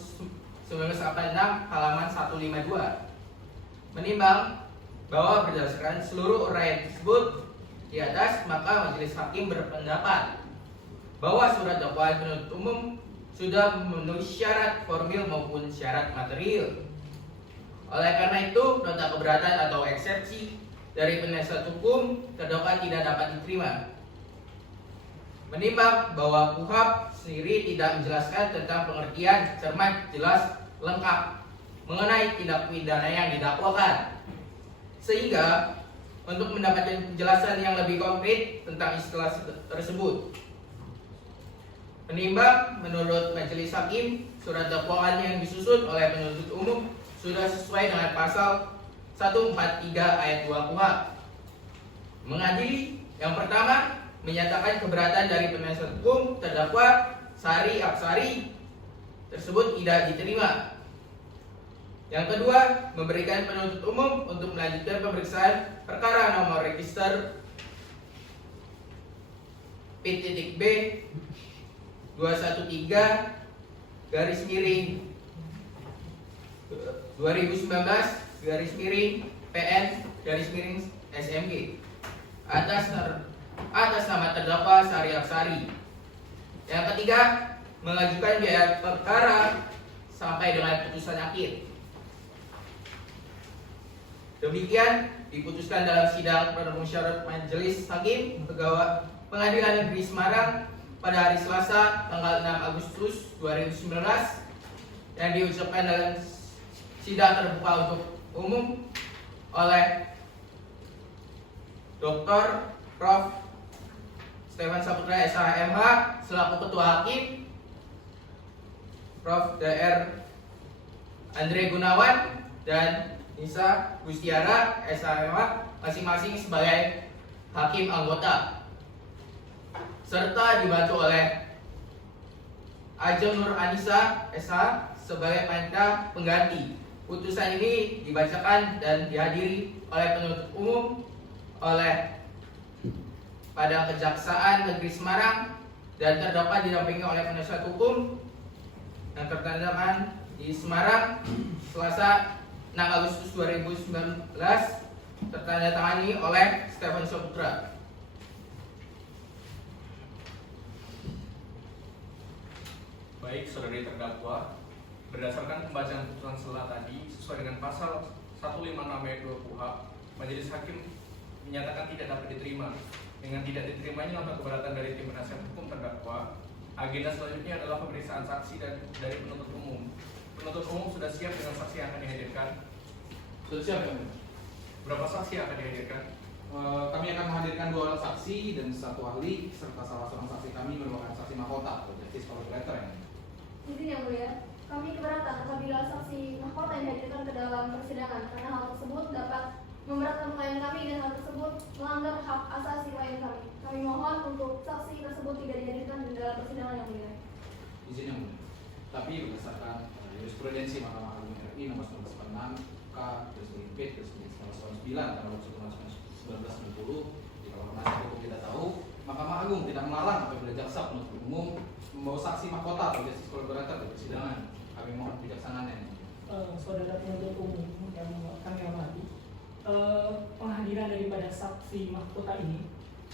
1986 halaman 152 menimbang bahwa berdasarkan seluruh uraian tersebut di atas, maka majelis hakim berpendapat bahwa surat dakwaan penuntut umum sudah memenuhi syarat formil maupun syarat material. Oleh karena itu, nota keberatan atau eksepsi dari penasihat hukum terdakwa tidak dapat diterima. Menimbang bahwa KUHP sendiri tidak menjelaskan tentang pengertian cermat, jelas, lengkap mengenai tindak pidana yang didakwakan, sehingga untuk mendapatkan penjelasan yang lebih konkret tentang istilah tersebut, menimbang menurut majelis hakim surat dakwaan yang disusun oleh penuntut umum sudah sesuai dengan pasal 143 ayat 2 KUHP. Mengadili yang pertama, menyatakan keberatan dari penasihat hukum terdakwa Sari Apsari tersebut tidak diterima. Yang kedua, memberikan penuntut umum untuk melanjutkan pemeriksaan perkara nomor register P.B 213 garis miring 2019 garis miring PN garis miring SMG atas nama terdakwa Sari Apsari. Yang ketiga, mengajukan biaya perkara sampai dengan putusan akhir. Demikian diputuskan dalam sidang permusyawaratan Majelis Hakim Pegawai Pengadilan Negeri Semarang pada hari Selasa tanggal 6 Agustus 2019 yang diucapkan dalam sidang terbuka untuk umum oleh Dr. Prof. Stefan Saputra SHMH selaku Ketua Hakim, Prof. Dr. Andre Gunawan dan Nisa Gustiara SHMH masing-masing sebagai hakim anggota, serta dibantu oleh Ajeng Nur Anissa SH sebagai panitia pengganti. Putusan ini dibacakan dan dihadiri oleh penuntut umum oleh pada Kejaksaan Negeri Semarang dan terdakwa didampingi oleh penasihat hukum yang tertandatangan di Semarang Selasa 6 Agustus 2019 tertandatangani oleh Stefan Saputra. Baik, saudari terdakwa, berdasarkan pembacaan putusan selah tadi sesuai dengan pasal 156 ayat 2 KUHP, majelis hakim menyatakan tidak dapat diterima. Dengan tidak diterimanya nota keberatan dari tim penasihat hukum terdakwa, agenda selanjutnya adalah pemeriksaan saksi dan dari penuntut umum. Penuntut umum sudah siap dengan saksi yang akan dihadirkan. Sudah siap ya? Berapa saksi yang akan dihadirkan? Kami akan menghadirkan 2 orang saksi dan 1 ahli, serta salah seorang saksi kami merupakan saksi mahkota atau justice collaborator yang Izin yang mulia, kami keberatan apabila saksi mahkota yang dihadirkan ke dalam persidangan karena hal tersebut dapat memberatkan klien kami dan hal tersebut melanggar hak asasi klien kami. Kami mohon untuk saksi tersebut tidak dihadirkan di dalam persidangan yang mulia. izin yang mulia. Tapi berdasarkan jurisprudensi Mahkamah Agung RI nomor 1946 garis miring P garis miring 1999 tanggal 1 Maret 1990 di kalau penasihat hukum kita tahu Mahkamah Agung tidak melarang apabila jaksa penuntut umum membawa saksi mahkota atau justice collaborator di persidangan. Kami mohon kebijaksanaannya. Saudara penuntut umum yang kami hormati, penghadiran daripada saksi mahkota ini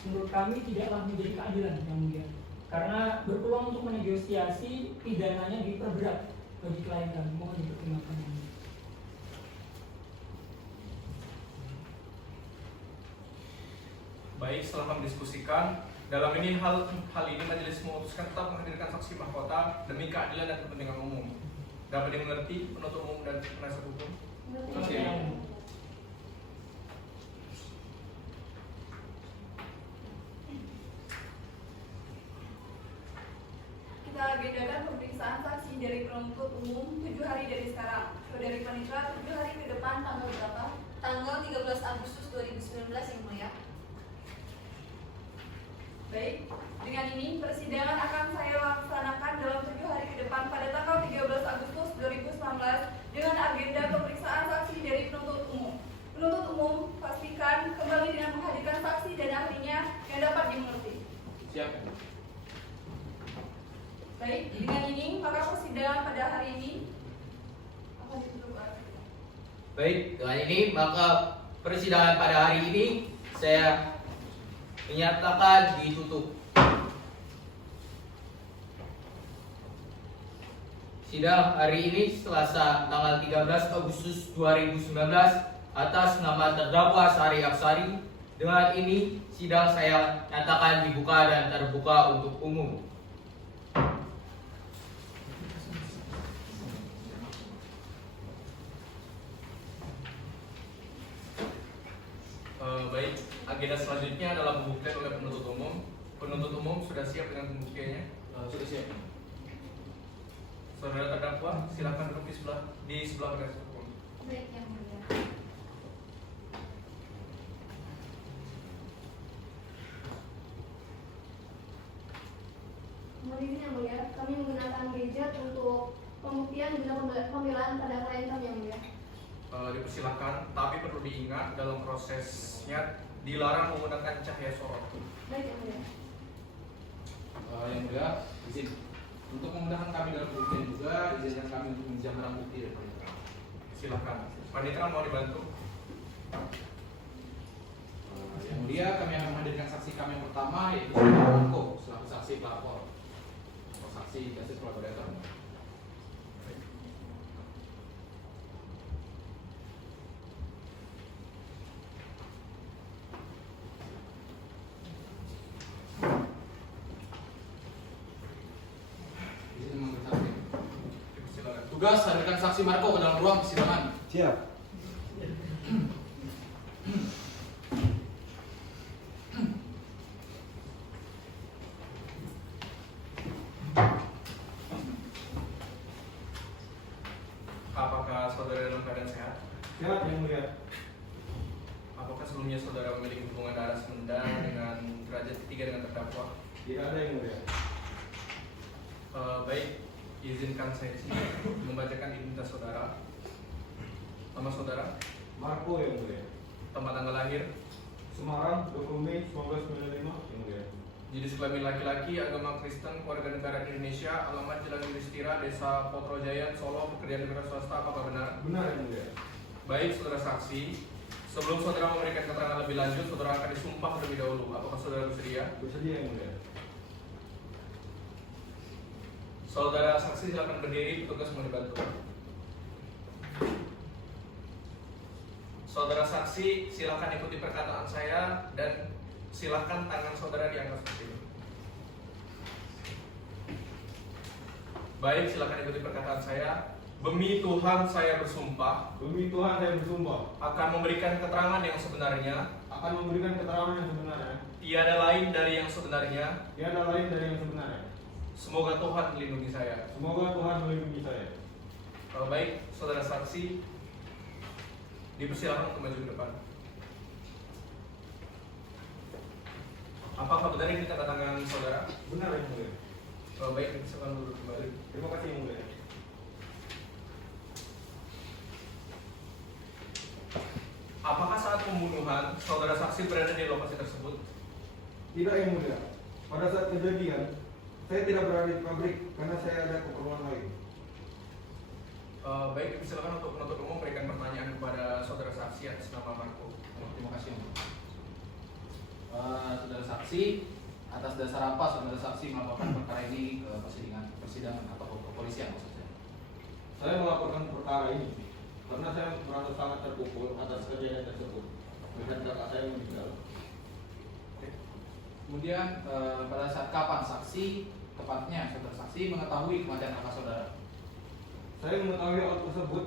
menurut kami tidaklah menjadi keadilan yang mulia, karena berpeluang untuk menegosiasi pidananya diperberat bagi klien kami. Mohon dipertimbangkan. Baik, setelah mendiskusikan, dalam ini hal ini majelis memutuskan tetap menghadirkan saksi mahkota demi keadilan dan kepentingan umum. Dapat dimengerti penuntut umum dan penasihat hukum? Oke. Kita agendakan pemeriksaan saksi dari penuntut umum 7 hari dari sekarang. Saudari Panitra 7 hari ke depan tanggal berapa? Tanggal 13 Agustus 2019 yang mulia. Baik, dengan ini persidangan akan saya laksanakan dalam 7 hari ke depan pada tanggal 13 Agustus 2019 dengan agenda pemeriksaan saksi dari penuntut umum. Penuntut umum pastikan kembali dengan menghadirkan saksi dan ahlinya yang dapat dimengerti. Siap. Baik, dengan ini maka persidangan pada hari ini akan ditutup. Baik, dengan ini maka persidangan pada hari ini saya menyatakan ditutup. Sidang hari ini Selasa tanggal 13 Agustus 2019 atas nama terdakwa Sari Apsari. Dengan ini sidang saya nyatakan dibuka dan terbuka untuk umum. Baik, agenda selanjutnya adalah pembuktian oleh penuntut umum. Penuntut umum sudah siap dengan pembuktiannya? Sudah siap. Saudara terdakwa, silakan duduk di sebelah penasihat hukum. Baik yang mulia. Mohon izin yang mulia, kami menggunakan gadget untuk pembuktian guna pembelaan pada klien kami yang mulia. Dipersilakan, tapi perlu diingat dalam prosesnya dilarang menggunakan cahaya sorot. Baik yang mulia. Yang mulia, izin untuk memudahkan kami dalam pembuktian juga, izinkan kami untuk meminjam barang bukti dari Panitra. Silakan. Panitra mau dibantu? Yang mulia, kami akan menghadirkan saksi kami yang pertama yaitu Marco selaku saksi pelapor atau saksi justice collaborator. Izin memanggil saksi. Dipersilakan. Tugas hadirkan saksi Marco ke dalam ruang persidangan. Siap. Apakah saudara dalam keadaan sehat? Siap yang mulia. Apakah sebelumnya saudara memiliki hubungan darah sementara dengan derajat ketiga dengan terdakwa? Tidak ada yang mulia. Baik, izinkan saya di sini membacakan identitas saudara. Nama saudara, Marco yang mulia. tempat tanggal lahir, Semarang, 20 Mei 1995 yang mulia. jenis kelamin laki-laki, agama Kristen, warga negara Indonesia, alamat Jalan Yudhistira, Desa Potrojayan, Solo, pekerjaan negara swasta, apakah benar? Benar yang mulia. Baik, saudara saksi. Sebelum saudara memberikan keterangan lebih lanjut, saudara akan disumpah terlebih dahulu. Apakah saudara bersedia? Bersedia yang mulia. Saudara saksi silakan berdiri, petugas mau dibantu. Saudara saksi silakan ikuti perkataan saya dan silakan tangan saudara diangkat seperti ini. Baik, silakan ikuti perkataan saya. Demi Tuhan saya bersumpah Demi Tuhan saya bersumpah akan memberikan keterangan yang sebenarnya, akan memberikan keterangan yang sebenarnya, tiada lain dari yang sebenarnya. tiada lain dari yang sebenarnya. Semoga Tuhan melindungi saya. Semoga Tuhan melindungi saya. Baik, saudara saksi dipersilakan untuk maju ke depan. Apakah benar ini tanda tangan saudara? Benar yang mulia. Baik, silakan duduk kembali. Terima kasih yang mulia. Apakah saat pembunuhan saudara saksi berada di lokasi tersebut? Tidak, Yang Mulia. Pada saat kejadian, saya tidak berada di pabrik karena saya ada keperluan lain. Baik, silakan untuk penuntut umum berikan pertanyaan kepada saudara saksi atas nama Marco. Terima kasih. Saudara saksi, atas dasar apa saudara saksi melaporkan perkara ini ke persidangan atau ke kepolisian maksudnya? Saya melaporkan perkara ini karena saya merasa sangat terpukul atas kejadian tersebut. Melihat kakak saya meninggal. Kemudian pada saat kapan saksi, tepatnya saudara saksi mengetahui kematian kakak saudara? Saya mengetahui hal tersebut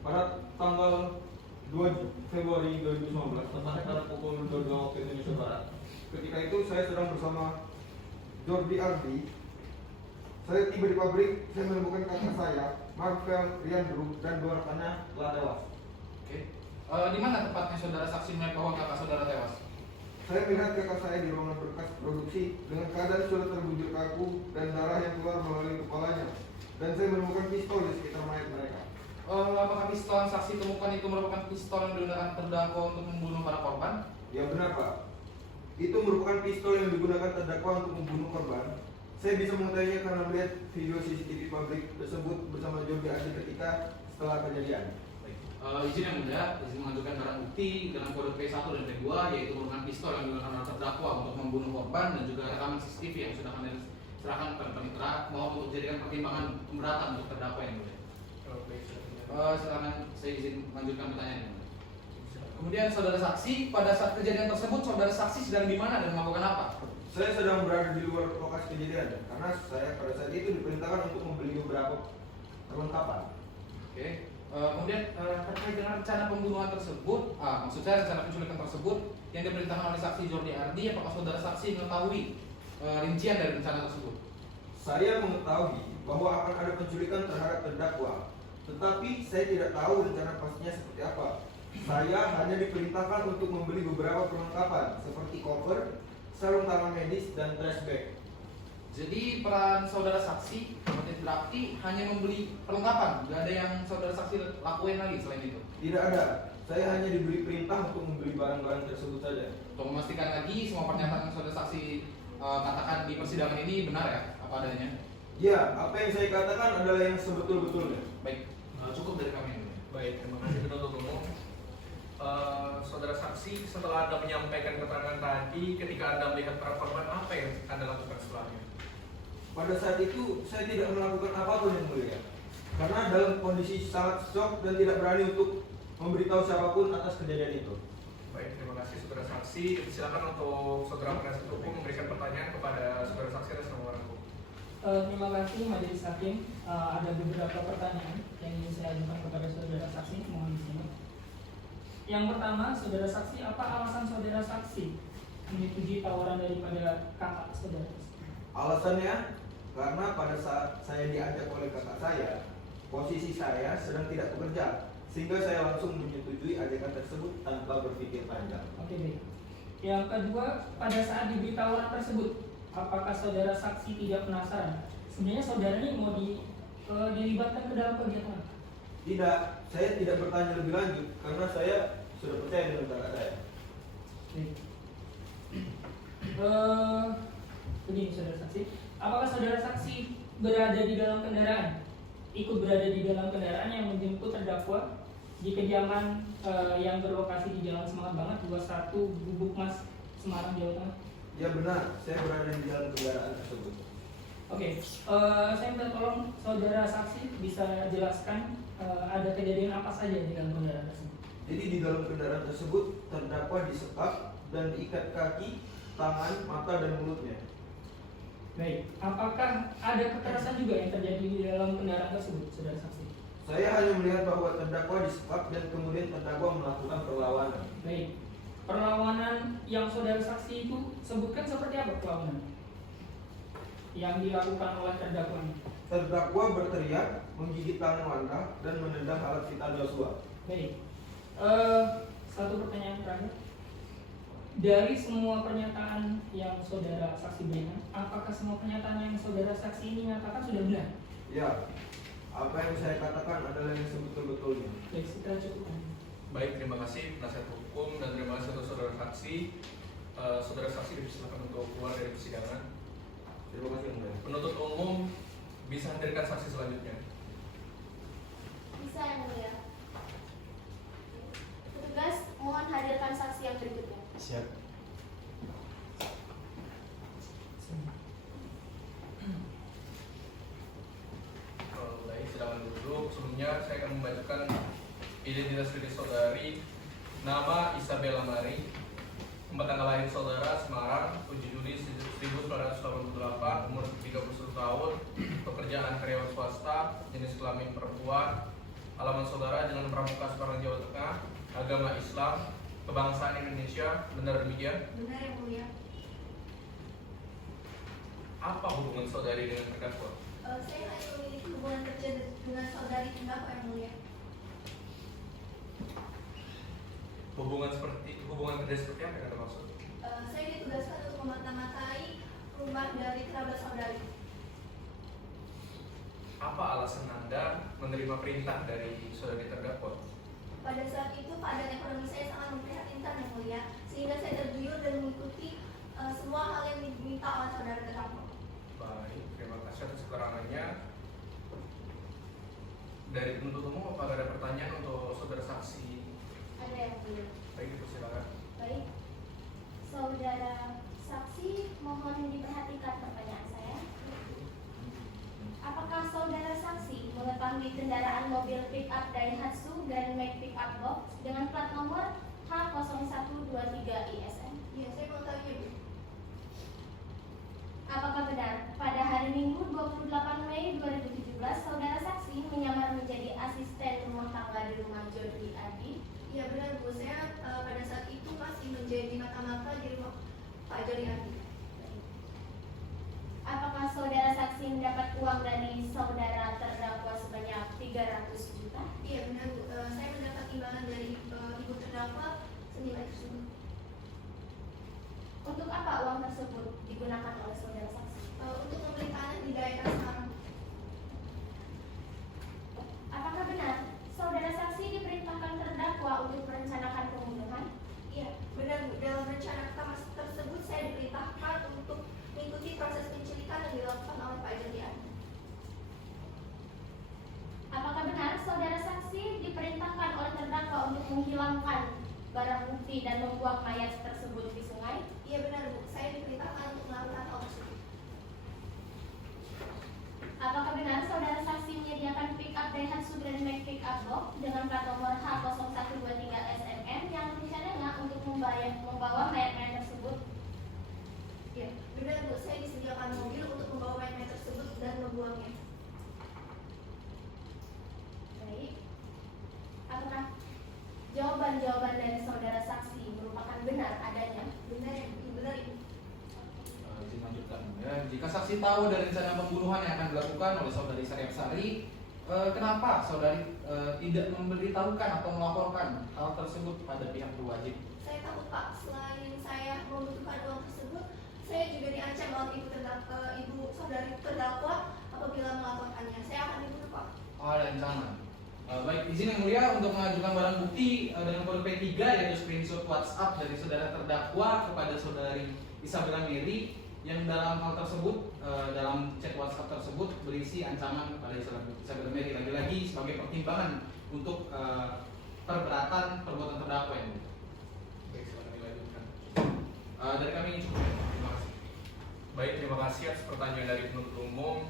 pada tanggal 2 Februari 2019, tepatnya pada pukul 22 waktu Indonesia Barat. Ketika itu saya sedang bersama Jordi Ardi. Saya tiba di pabrik, saya menemukan kakak saya, Marvel Riandru, dan dua rekannya telah tewas. Oke. Di mana tepatnya saudara saksi melihat bahwa kakak saudara tewas? Saya melihat kakak saya di ruangan berkas produksi dengan keadaan sudah terbujur kaku dan darah yang keluar melalui kepalanya. Dan saya menemukan pistol di sekitar mayat mereka. Apakah pistol yang saksi temukan itu merupakan pistol yang digunakan terdakwa untuk membunuh para korban? Ya benar, Pak. Itu merupakan pistol yang digunakan terdakwa untuk membunuh korban. Saya bisa mengetahuinya karena melihat video CCTV pabrik tersebut bersama Jordi Ardi ketika setelah kejadian. Baik. Izin yang mulia, izin mengajukan barang bukti dengan kode P1 dan P2 yaitu merupakan pistol yang digunakan oleh terdakwa untuk membunuh korban dan juga rekaman CCTV yang sudah kami serahkan kepada panitera mohon untuk dijadikan pertimbangan pemberatan untuk terdakwa yang mulia. Silakan saya izin lanjutkan pertanyaannya. Kemudian saudara saksi, pada saat kejadian tersebut saudara saksi sedang di mana dan melakukan apa? Saya sedang berada di luar lokasi kejadian karena saya pada saat itu diperintahkan untuk membeli beberapa perlengkapan. Oke. Kemudian terkait dengan rencana pembunuhan tersebut, maksud saya rencana penculikan tersebut yang diperintahkan oleh saksi Jordi Ardi, apakah saudara saksi mengetahui rincian dari rencana tersebut? Saya mengetahui bahwa akan ada penculikan terhadap terdakwa, tetapi saya tidak tahu rencana pastinya seperti apa. Saya hanya diperintahkan untuk membeli beberapa perlengkapan seperti cover, sarung tangan medis, dan trash bag. Jadi peran saudara saksi berarti hanya membeli perlengkapan, nggak ada yang saudara saksi lakuin lagi selain itu? Tidak ada. Saya hanya diberi perintah untuk membeli barang-barang tersebut saja. Untuk memastikan lagi semua pernyataan yang saudara saksi katakan di persidangan ini benar ya, apa adanya? Ya, apa yang saya katakan adalah yang sebetul-betulnya. Baik, cukup dari kami. Baik, terima kasih penuntut umum. Saudara saksi, setelah Anda menyampaikan keterangan tadi, ketika Anda melihat para korban, apa yang Anda lakukan setelahnya? Pada saat itu saya tidak melakukan apapun yang mulia, karena dalam kondisi sangat shock dan tidak berani untuk memberitahu siapapun atas kejadian itu. Baik, terima kasih saudara saksi. Silakan untuk saudara penasihat hukum memberikan pertanyaan kepada saudara saksi atas nama orang hukum. Terima kasih Majelis Hakim. Ada beberapa pertanyaan yang ingin saya ajukan kepada saudara saksi. Mohon disimak. Yang pertama, saudara saksi, apa alasan saudara saksi menyetujui tawaran daripada kakak saudara? Alasannya, karena pada saat saya diajak oleh kakak saya, posisi saya sedang tidak bekerja, sehingga saya langsung menyetujui ajakan tersebut tanpa berpikir panjang. Oke, baik. Yang kedua, pada saat diberi tawaran tersebut, apakah saudara saksi tidak penasaran? Sebenarnya saudara ini mau dilibatkan ke dalam kegiatan apa? Tidak, saya tidak bertanya lebih lanjut karena saya sudah percaya dengan kakak saya. Begini saudara saksi, apakah saudara saksi berada di dalam kendaraan, ikut berada di dalam kendaraan yang menjemput terdakwa di kediaman yang berlokasi di Jalan Semangat Banget 21 Bubuk Mas, Semarang, Jawa Tengah? Ya benar, saya berada di dalam kendaraan tersebut. Oke, saya minta tolong saudara saksi bisa jelaskan ada kejadian apa saja di dalam kendaraan tersebut. Jadi di dalam kendaraan tersebut terdakwa disekap dan diikat kaki, tangan, mata, dan mulutnya. Baik, apakah ada kekerasan juga yang terjadi di dalam kendaraan tersebut, saudara saksi? Saya hanya melihat bahwa terdakwa disekap dan kemudian terdakwa melakukan perlawanan. Baik, perlawanan yang saudara saksi itu sebutkan seperti apa perlawanan yang dilakukan oleh terdakwa? Terdakwa berteriak, menggigit tangan Wanda, dan menendang alat vital Joshua. Baik, satu pertanyaan terakhir. Dari semua pernyataan yang saudara saksi berikan, apakah semua pernyataan yang saudara saksi ini nyatakan sudah benar? Ya, apa yang saya katakan adalah yang sebetul-betulnya. Baik, setelah cukup. Baik, terima kasih penasihat hukum dan terima kasih untuk saudara saksi. Saudara saksi dipersilakan untuk keluar dari persidangan. Terima kasih Yang Mulia. Penuntut umum bisa hadirkan saksi selanjutnya. Bisa Yang Mulia. Petugas, mohon hadirkan saksi yang berikutnya. Siap. Baik, silakan duduk. Sebelumnya saya akan membacakan identitas diri saudari. Nama Isabella Mari. Tempat tanggal lahir saudara Semarang 7 Juli 1988, umur 31 tahun, pekerjaan karyawan swasta, jenis kelamin perempuan, alamat saudara Jalan Pramuka Semarang Jawa Tengah, agama Islam, kebangsaan Indonesia. Benar demikian? Benar Yang Mulia. Apa hubungan saudari dengan terdakwa? Saya hanya memiliki hubungan kerja dengan saudari terdakwa Yang Mulia. Hubungan kerja seperti apa yang Anda maksud? Saya ditugaskan untuk memata-matai rumah dari kerabat saudari. Apa alasan Anda menerima perintah dari saudari terdakwa? Pada saat itu keadaan ekonomi saya sangat memprihatinkan Yang Mulia, sehingga saya tergiur dan mengikuti semua hal yang diminta oleh saudara terdakwa. Baik, terima kasih atas keterangannya. Dari penuntut umum, apakah ada pertanyaan untuk saudara saksi? Ada Yang Mulia. Baik, dipersilakan. Baik. Saudara saksi, mohon diperhatikan pertanyaan saya. Apakah saudara saksi mengetahui kendaraan mobil pick-up Daihatsu Grand Max pick-up box dengan plat nomor H0123ISN? Iya, saya mengetahuinya, Bu. Apakah benar pada hari Minggu 28 Mei 2017 saudara saksi menyamar menjadi asisten rumah tangga di rumah Jordi Adi? Iya benar Bu, saya pada saat itu masih menjadi mata-mata di rumah Pak Jordi Adi. Apakah saudara saksi mendapat uang dari saudara terdakwa sebanyak 300 juta? Iya benar Bu, saya mendapat imbalan dari ibu terdakwa senilai tersebut. Untuk apa uang tersebut digunakan oleh saudara saksi? Untuk membeli tanah di daerah Semarang. Apakah benar saudara saksi diperintahkan terdakwa untuk merencanakan pembunuhan? Iya benar Bu, dalam rencana pertama tersebut saya diperintahkan untuk mengikuti proses pencelikan yang dilakukan oleh Pak Jordi Adi. Apakah benar saudara saksi diperintahkan oleh terdakwa untuk menghilangkan barang bukti dan membuang mayat tersebut di sungai? Iya benar Bu, saya diperintahkan untuk melakukan hal tersebut. Apakah benar saudara saksi menyediakan pick-up Daihatsu Grand Max pick-up box dengan plat nomor H0123SMN yang rencananya untuk membawa mayat-mayat tersebut? Iya benar Bu, saya disediakan mobil untuk membawa mayat-mayat tersebut dan membuangnya. Baik. Apakah jawaban-jawaban dari saudara saksi merupakan benar adanya? Benar Ibu. Izin lanjutkan. Ya, jika saksi tahu dari rencana pembunuhan yang akan dilakukan oleh saudari Saryapsari, kenapa saudari tidak memberitahukan atau melaporkan hal tersebut pada pihak berwajib? Saya takut Pak, selain saya membutuhkan uang tersebut, saya juga diancam oleh ibu saudari terdakwa apabila melaporkannya. Saya akan dibunuh Pak. Oh, ada ancaman. Baik, izin Yang Mulia untuk mengajukan barang bukti dengan kode P3 yaitu screenshot WhatsApp dari saudara terdakwa kepada saudari Isabella Mary yang dalam hal tersebut, dalam chat WhatsApp tersebut berisi ancaman kepada Isabella Mary, lagi-lagi sebagai pertimbangan untuk perberatan perbuatan terdakwa ini. Baik, silakan dilanjutkan. Dari kami ini cukup. Terima kasih. Baik, terima kasih atas pertanyaan dari penuntut umum.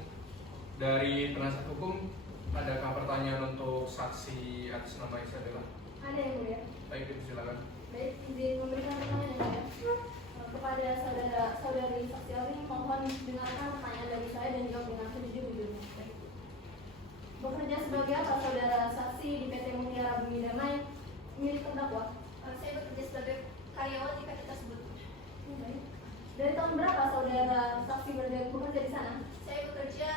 Dari penasihat hukum, adakah pertanyaan untuk saksi atas nama Isabella? Ada Yang Mulia. Baik, silakan. Baik, izin memberikan pertanyaan Yang Mulia. Kepada saudari saksi ahli, mohon dengarkan pertanyaan dari saya dan jawab dengan sejujur-jujurnya. Bekerja sebagai apa saudara saksi di PT Mutiara Bumi Damai milik terdakwa? Saya bekerja sebagai karyawan di PT tersebut. Baik. Dari tahun berapa saudara saksi bekerja di sana? Saya bekerja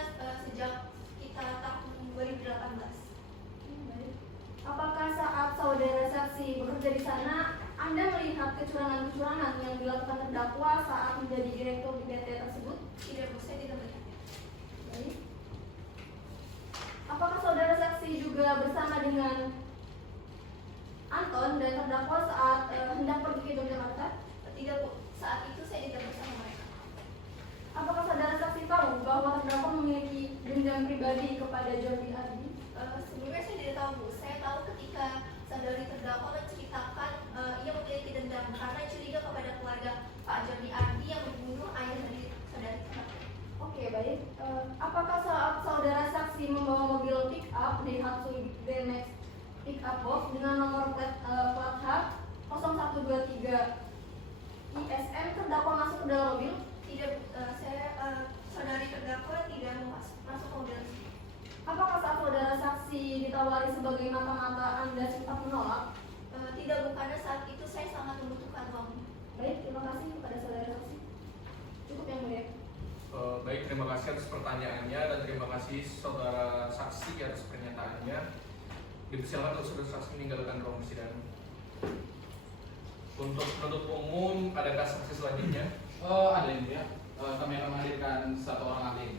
sejak sekitar tahun 2018. Baik. Apakah saat saudara saksi bekerja di sana, Anda melihat kecurangan-kecurangan yang dilakukan terdakwa saat menjadi direktur di PT tersebut? Tidak Bu, saya tidak melihatnya. Baik. Apakah saudara saksi juga bersama dengan Anton dan terdakwa saat hendak pergi ke Yogyakarta? Tidak, Bu. Saat itu saya tidak bersama mereka. Apakah saudara saksi tahu bahwa terdakwa memiliki dendam pribadi kepada Jordi Ardi? Sebelumnya saya tidak tahu, Bu. Saya tahu ketika saudari terdakwa menceritakan ia memiliki dendam karena curiga kepada keluarga Pak Jordi Ardi yang membunuh ayah dari saudari terdakwa. Oke, baik. Apakah saat saudara saksi membawa mobil pick up Daihatsu D-Max pick up box dengan nomor plat H 0123 ISM terdakwa masuk ke dalam mobil? Tidak, Bu. Saudari terdakwa tidak masuk mobil. Apakah saat saudara saksi ditawari sebagai mata-mata Anda sempat menolak? Tidak, Bu. Karena saat itu saya sangat membutuhkan uang. Baik, terima kasih kepada saudara saksi. Cukup yang mulia. Baik, terima kasih atas pertanyaannya dan terima kasih saudara saksi atas pernyataannya. Dipersilakan untuk saudara saksi meninggalkan ruang persidangan. Untuk penuntut umum, adakah saksi selanjutnya? Ada yang ya. Kami akan menghadirkan satu orang ahli.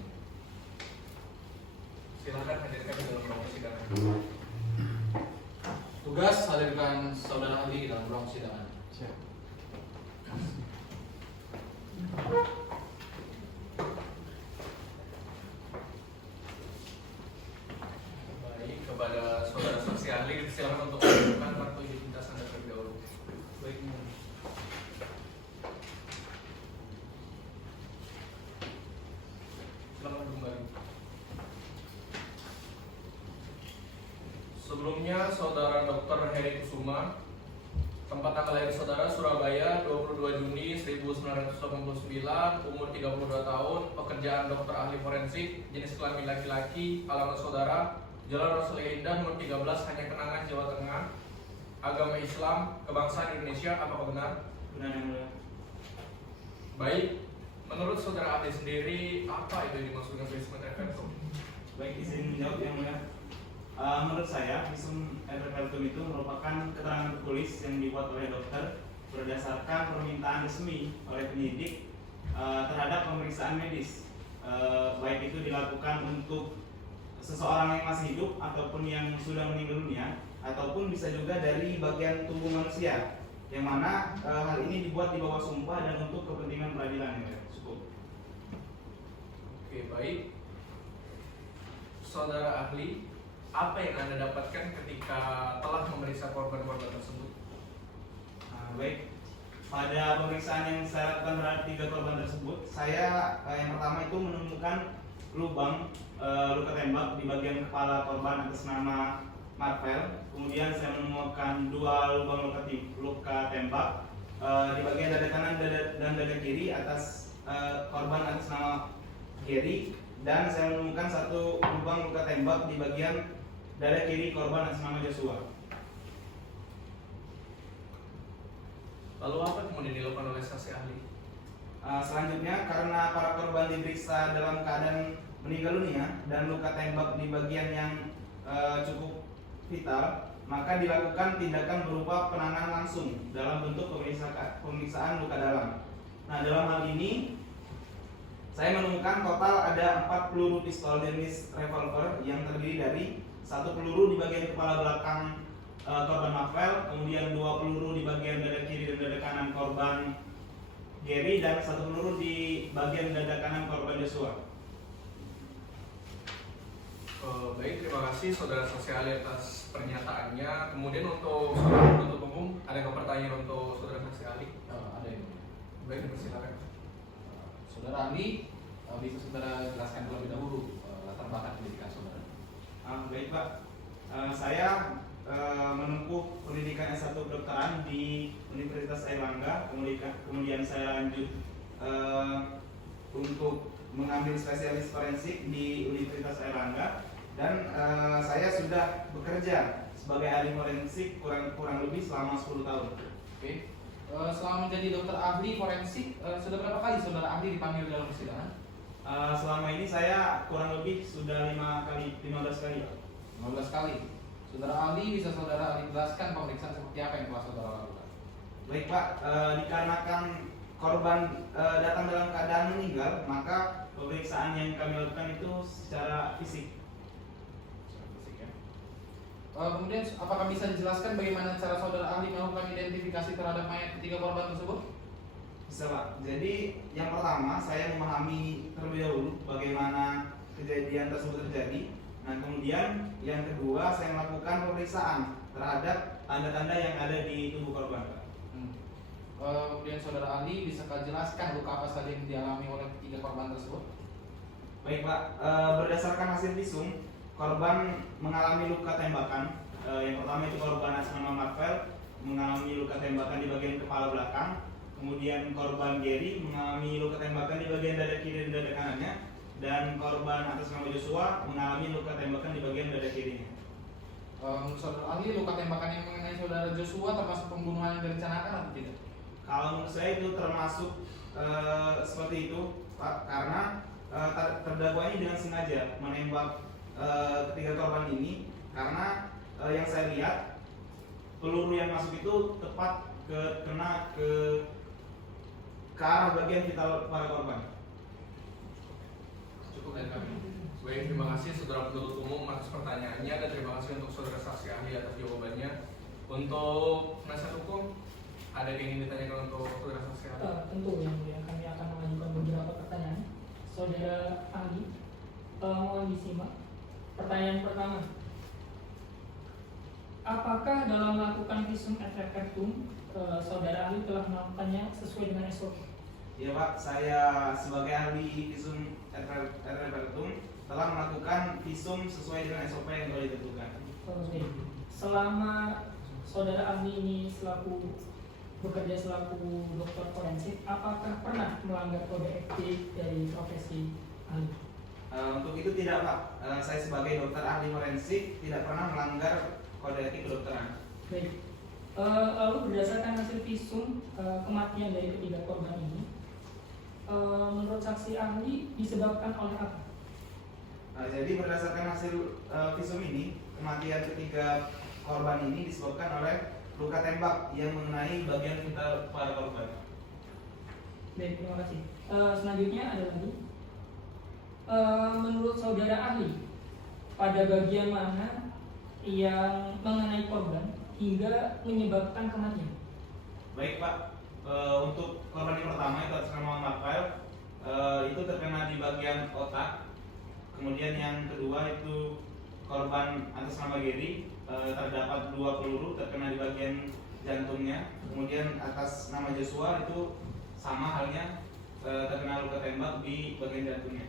Silakan hadirkan di dalam ruang persidangan. Tugas hadirkan saudara ahli di dalam ruang persidangan. Siap. Baik, kepada saudara saksi ahli dipersilakan untuk menunjukkan kartu identitas Anda terlebih dahulu. Baik. Silakan kembali. Sebelumnya, saudara Dr. Heri Kusuma, tempat tanggal lahir saudara Surabaya 22 Juni 1989, umur 32 tahun, pekerjaan dokter ahli forensik, jenis kelamin laki-laki, alamat saudara Jalan Rasulullah Indah nomor 13, Hanya Kenangan, Jawa Tengah, agama Islam, kebangsaan Indonesia, apakah benar? Benar yang mulia. Baik, menurut saudara ahli sendiri, apa itu yang dimaksud dengan basement referendum? Baik, izin menjawab yang mulia. Menurut saya, visum et repertum itu merupakan keterangan tertulis yang dibuat oleh dokter berdasarkan permintaan resmi oleh penyidik terhadap pemeriksaan medis, baik itu dilakukan untuk seseorang yang masih hidup ataupun yang sudah meninggal dunia, ataupun bisa juga dari bagian tubuh manusia, yang mana hal ini dibuat di bawah sumpah dan untuk kepentingan peradilan. Ya, cukup. Oke, baik. Saudara ahli, apa yang Anda dapatkan ketika telah memeriksa korban-korban tersebut? Baik, pada pemeriksaan yang saya lakukan terhadap 3 korban tersebut, saya yang pertama itu menemukan lubang luka tembak di bagian kepala korban atas nama Marvel. Kemudian saya menemukan 2 lubang luka tembak di bagian dada kanan dan dada kiri atas korban atas nama Gary, dan saya menemukan 1 lubang luka tembak di bagian dada kiri korban atas nama Joshua. Lalu apa kemudian dilakukan oleh saksi ahli? Selanjutnya, karena para korban diperiksa dalam keadaan meninggal dunia dan luka tembak di bagian yang cukup vital, maka dilakukan tindakan berupa penanganan langsung dalam bentuk pemeriksaan luka dalam. Nah, dalam hal ini saya menemukan total ada 4 peluru pistol jenis revolver yang terdiri dari 1 peluru di bagian kepala belakang korban Marvel, kemudian 2 peluru di bagian dada kiri dan dada kanan korban Gary, dan 1 peluru di bagian dada kanan korban Joshua. Baik, terima kasih saudara saksi ahli atas pernyataannya. Kemudian untuk saudara penuntut umum, ada pertanyaan untuk saudara saksi ahli? Ada yang Baik, dipersilakan. saudara ahli bisa saudara jelaskan terlebih dahulu latar belakang pendidikan saudara. Baik Pak, saya menempuh pendidikan S1 kedokteran di Universitas Airlangga, kemudian saya lanjut untuk mengambil spesialis forensik di Universitas Airlangga, dan saya sudah bekerja sebagai ahli forensik kurang lebih selama 10 tahun. Oke. Selama menjadi dokter ahli forensik, sudah berapa kali saudara ahli dipanggil dalam persidangan? Selama ini saya kurang lebih sudah 15 kali Pak. 15 kali. Saudara ahli, bisa saudara ahli jelaskan pemeriksaan seperti apa yang telah saudara lakukan? Baik Pak, dikarenakan korban datang dalam keadaan meninggal, maka pemeriksaan yang kami lakukan itu secara fisik. Secara fisik ya. Kemudian apakah bisa dijelaskan bagaimana cara saudara ahli melakukan identifikasi terhadap mayat ketiga korban tersebut? Bisa Pak. Jadi yang pertama saya memahami terlebih dahulu bagaimana kejadian tersebut terjadi. Nah kemudian yang kedua saya melakukan pemeriksaan terhadap tanda-tanda yang ada di tubuh korban. Kemudian saudara ahli bisakah jelaskan luka apa saja yang dialami oleh ketiga korban tersebut? Baik Pak, berdasarkan hasil visum korban mengalami luka tembakan. Yang pertama itu korban atas nama Marvel mengalami luka tembakan di bagian kepala belakang. Kemudian korban Gary mengalami luka tembakan di bagian dada kiri dan dada kanannya. Dan korban atas nama Joshua mengalami luka tembakan di bagian dada kirinya. Menurut saudara ahli, luka tembakan yang mengenai saudara Joshua termasuk pembunuhan yang direncanakan atau tidak? Kalau menurut saya itu termasuk seperti itu Pak, karena terdakwa ini dengan sengaja menembak ketiga korban ini karena yang saya lihat peluru yang masuk itu tepat kena ke arah bagian vital para korban. Cukup dari kami. Baik, terima kasih saudara penuntut umum atas pertanyaannya dan terima kasih untuk saudara saksi ahli atas jawabannya. Untuk penasihat hukum, ada yang ingin ditanyakan untuk saudara saksi ahli? Tentu yang mulia, kami akan mengajukan beberapa pertanyaan. Saudara ahli, mohon disimak. Pertanyaan pertama, apakah dalam melakukan visum et repertum saudara ahli telah melakukannya sesuai dengan SOP? Ya Pak, saya sebagai ahli visum et repertum telah melakukan visum sesuai dengan SOP yang telah ditentukan. Oke. Selama saudara ahli ini bekerja selaku dokter forensik, apakah pernah melanggar kode etik dari profesi ahli? Untuk itu tidak Pak, saya sebagai dokter ahli forensik tidak pernah melanggar kode etik kedokteran. Baik. Lalu berdasarkan hasil visum kematian dari ketiga korban ini, menurut saksi ahli disebabkan oleh apa? Jadi berdasarkan hasil visum ini, kematian ketiga korban ini disebabkan oleh luka tembak yang mengenai bagian vital para korban. Baik, terima kasih. Selanjutnya ada lagi. Menurut saudara ahli, pada bagian mana yang mengenai korban hingga menyebabkan kematian? Baik Pak, untuk korban yang pertama itu atas nama Marvel, itu terkena di bagian otak. Kemudian yang kedua itu korban atas nama Gary, terdapat 2 peluru terkena di bagian jantungnya. Kemudian atas nama Joshua itu sama halnya, terkena luka tembak di bagian jantungnya.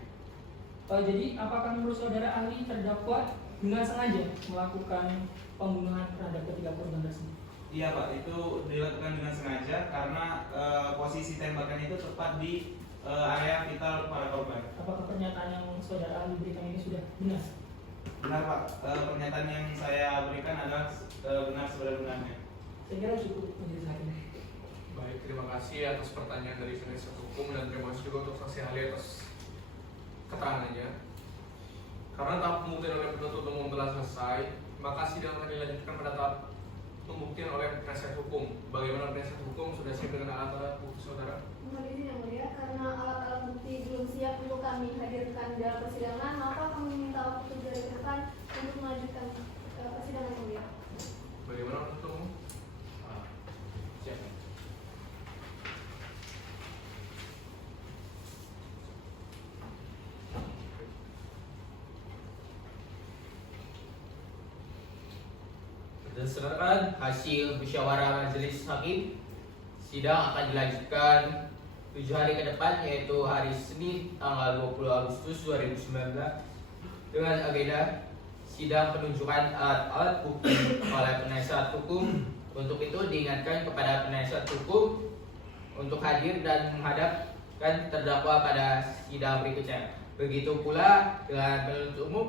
Jadi apakah menurut saudara ahli terdakwa dengan sengaja melakukan pembunuhan terhadap ketiga korban tersebut? Iya Pak, itu dilakukan dengan sengaja karena posisi tembakan itu tepat di area vital para korban. Apakah pernyataan yang saudara ahli berikan ini sudah benar? Benar Pak, pernyataan yang saya berikan adalah benar sebenar-benarnya. Saya kira cukup majelis hakim. Baik, terima kasih atas pertanyaan dari penasihat hukum dan terima kasih juga untuk saksi ahli atas keterangannya. Karena tahap pembuktian oleh penuntut umum telah selesai, maka sidang akan dilanjutkan pada tahap pembuktian oleh penasihat hukum. Bagaimana penasihat hukum sudah siap dengan alat-alat bukti saudara? Mohon izin yang mulia, karena alat-alat bukti belum siap untuk kami hadirkan dalam persidangan, maka kami minta waktu dari depan untuk melanjutkan persidangan yang mulia. Bagaimana penuntut umum? Siap. Berdasarkan hasil musyawarah majelis hakim, sidang akan dilanjutkan 7 hari ke depan, yaitu hari Senin tanggal 20 Agustus 2019 dengan agenda sidang penunjukan alat-alat bukti oleh penasihat hukum. Untuk itu diingatkan kepada penasihat hukum untuk hadir dan menghadapkan terdakwa pada sidang berikutnya. Begitu pula dengan penuntut umum.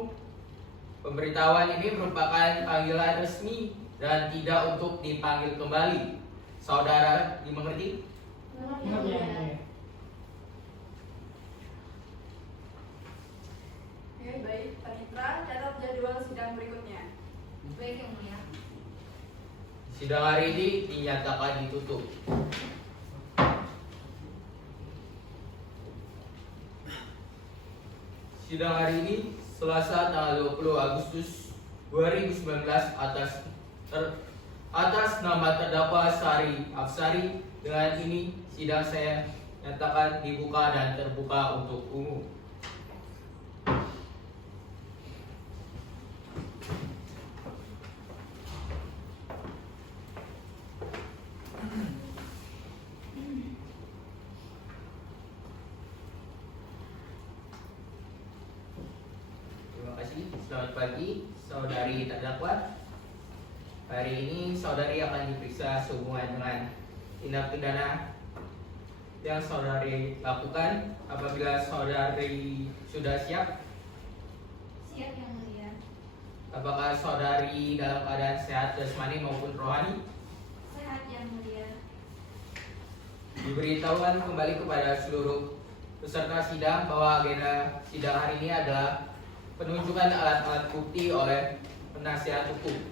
Pemberitahuan ini merupakan panggilan resmi dan tidak untuk dipanggil kembali. Saudara dimengerti? Mengerti yang mulia. Oke, baik, Panitra, catat jadwal sidang berikutnya. Baik yang mulia. Sidang hari ini dinyatakan ditutup. Sidang hari ini Selasa tanggal 20 Agustus 2019 atas nama terdakwa Sari Afsari. Dengan ini sidang saya nyatakan dibuka dan terbuka untuk umum. Terima kasih. Selamat pagi, saudari terdakwa. Hari ini saudari akan diperiksa sehubungan dengan tindak pidana yang saudari lakukan. Apabila saudari sudah siap, Siap Yang Mulia. apakah saudari dalam keadaan sehat jasmani maupun rohani? Sehat Yang Mulia. Diberitahukan kembali kepada seluruh peserta sidang bahwa agenda sidang hari ini adalah penunjukan alat-alat bukti oleh penasihat hukum.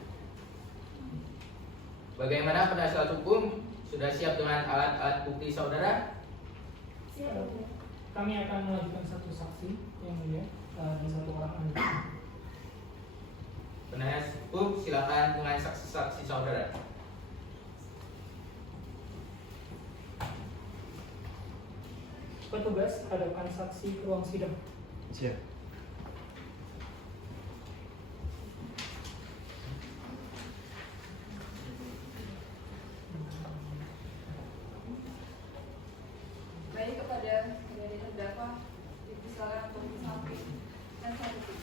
Bagaimana penasihat hukum? Sudah siap dengan alat-alat bukti saudara? Siap Yang Mulia. Kami akan mengajukan satu saksi Yang Mulia dan satu orang ahli. Penasihat hukum silakan dengan saksi-saksi saudara. Petugas, hadapkan saksi ke ruang sidang. Siap. Baik, kepada terdakwa dipersilakan untuk disampaikan dan saksi.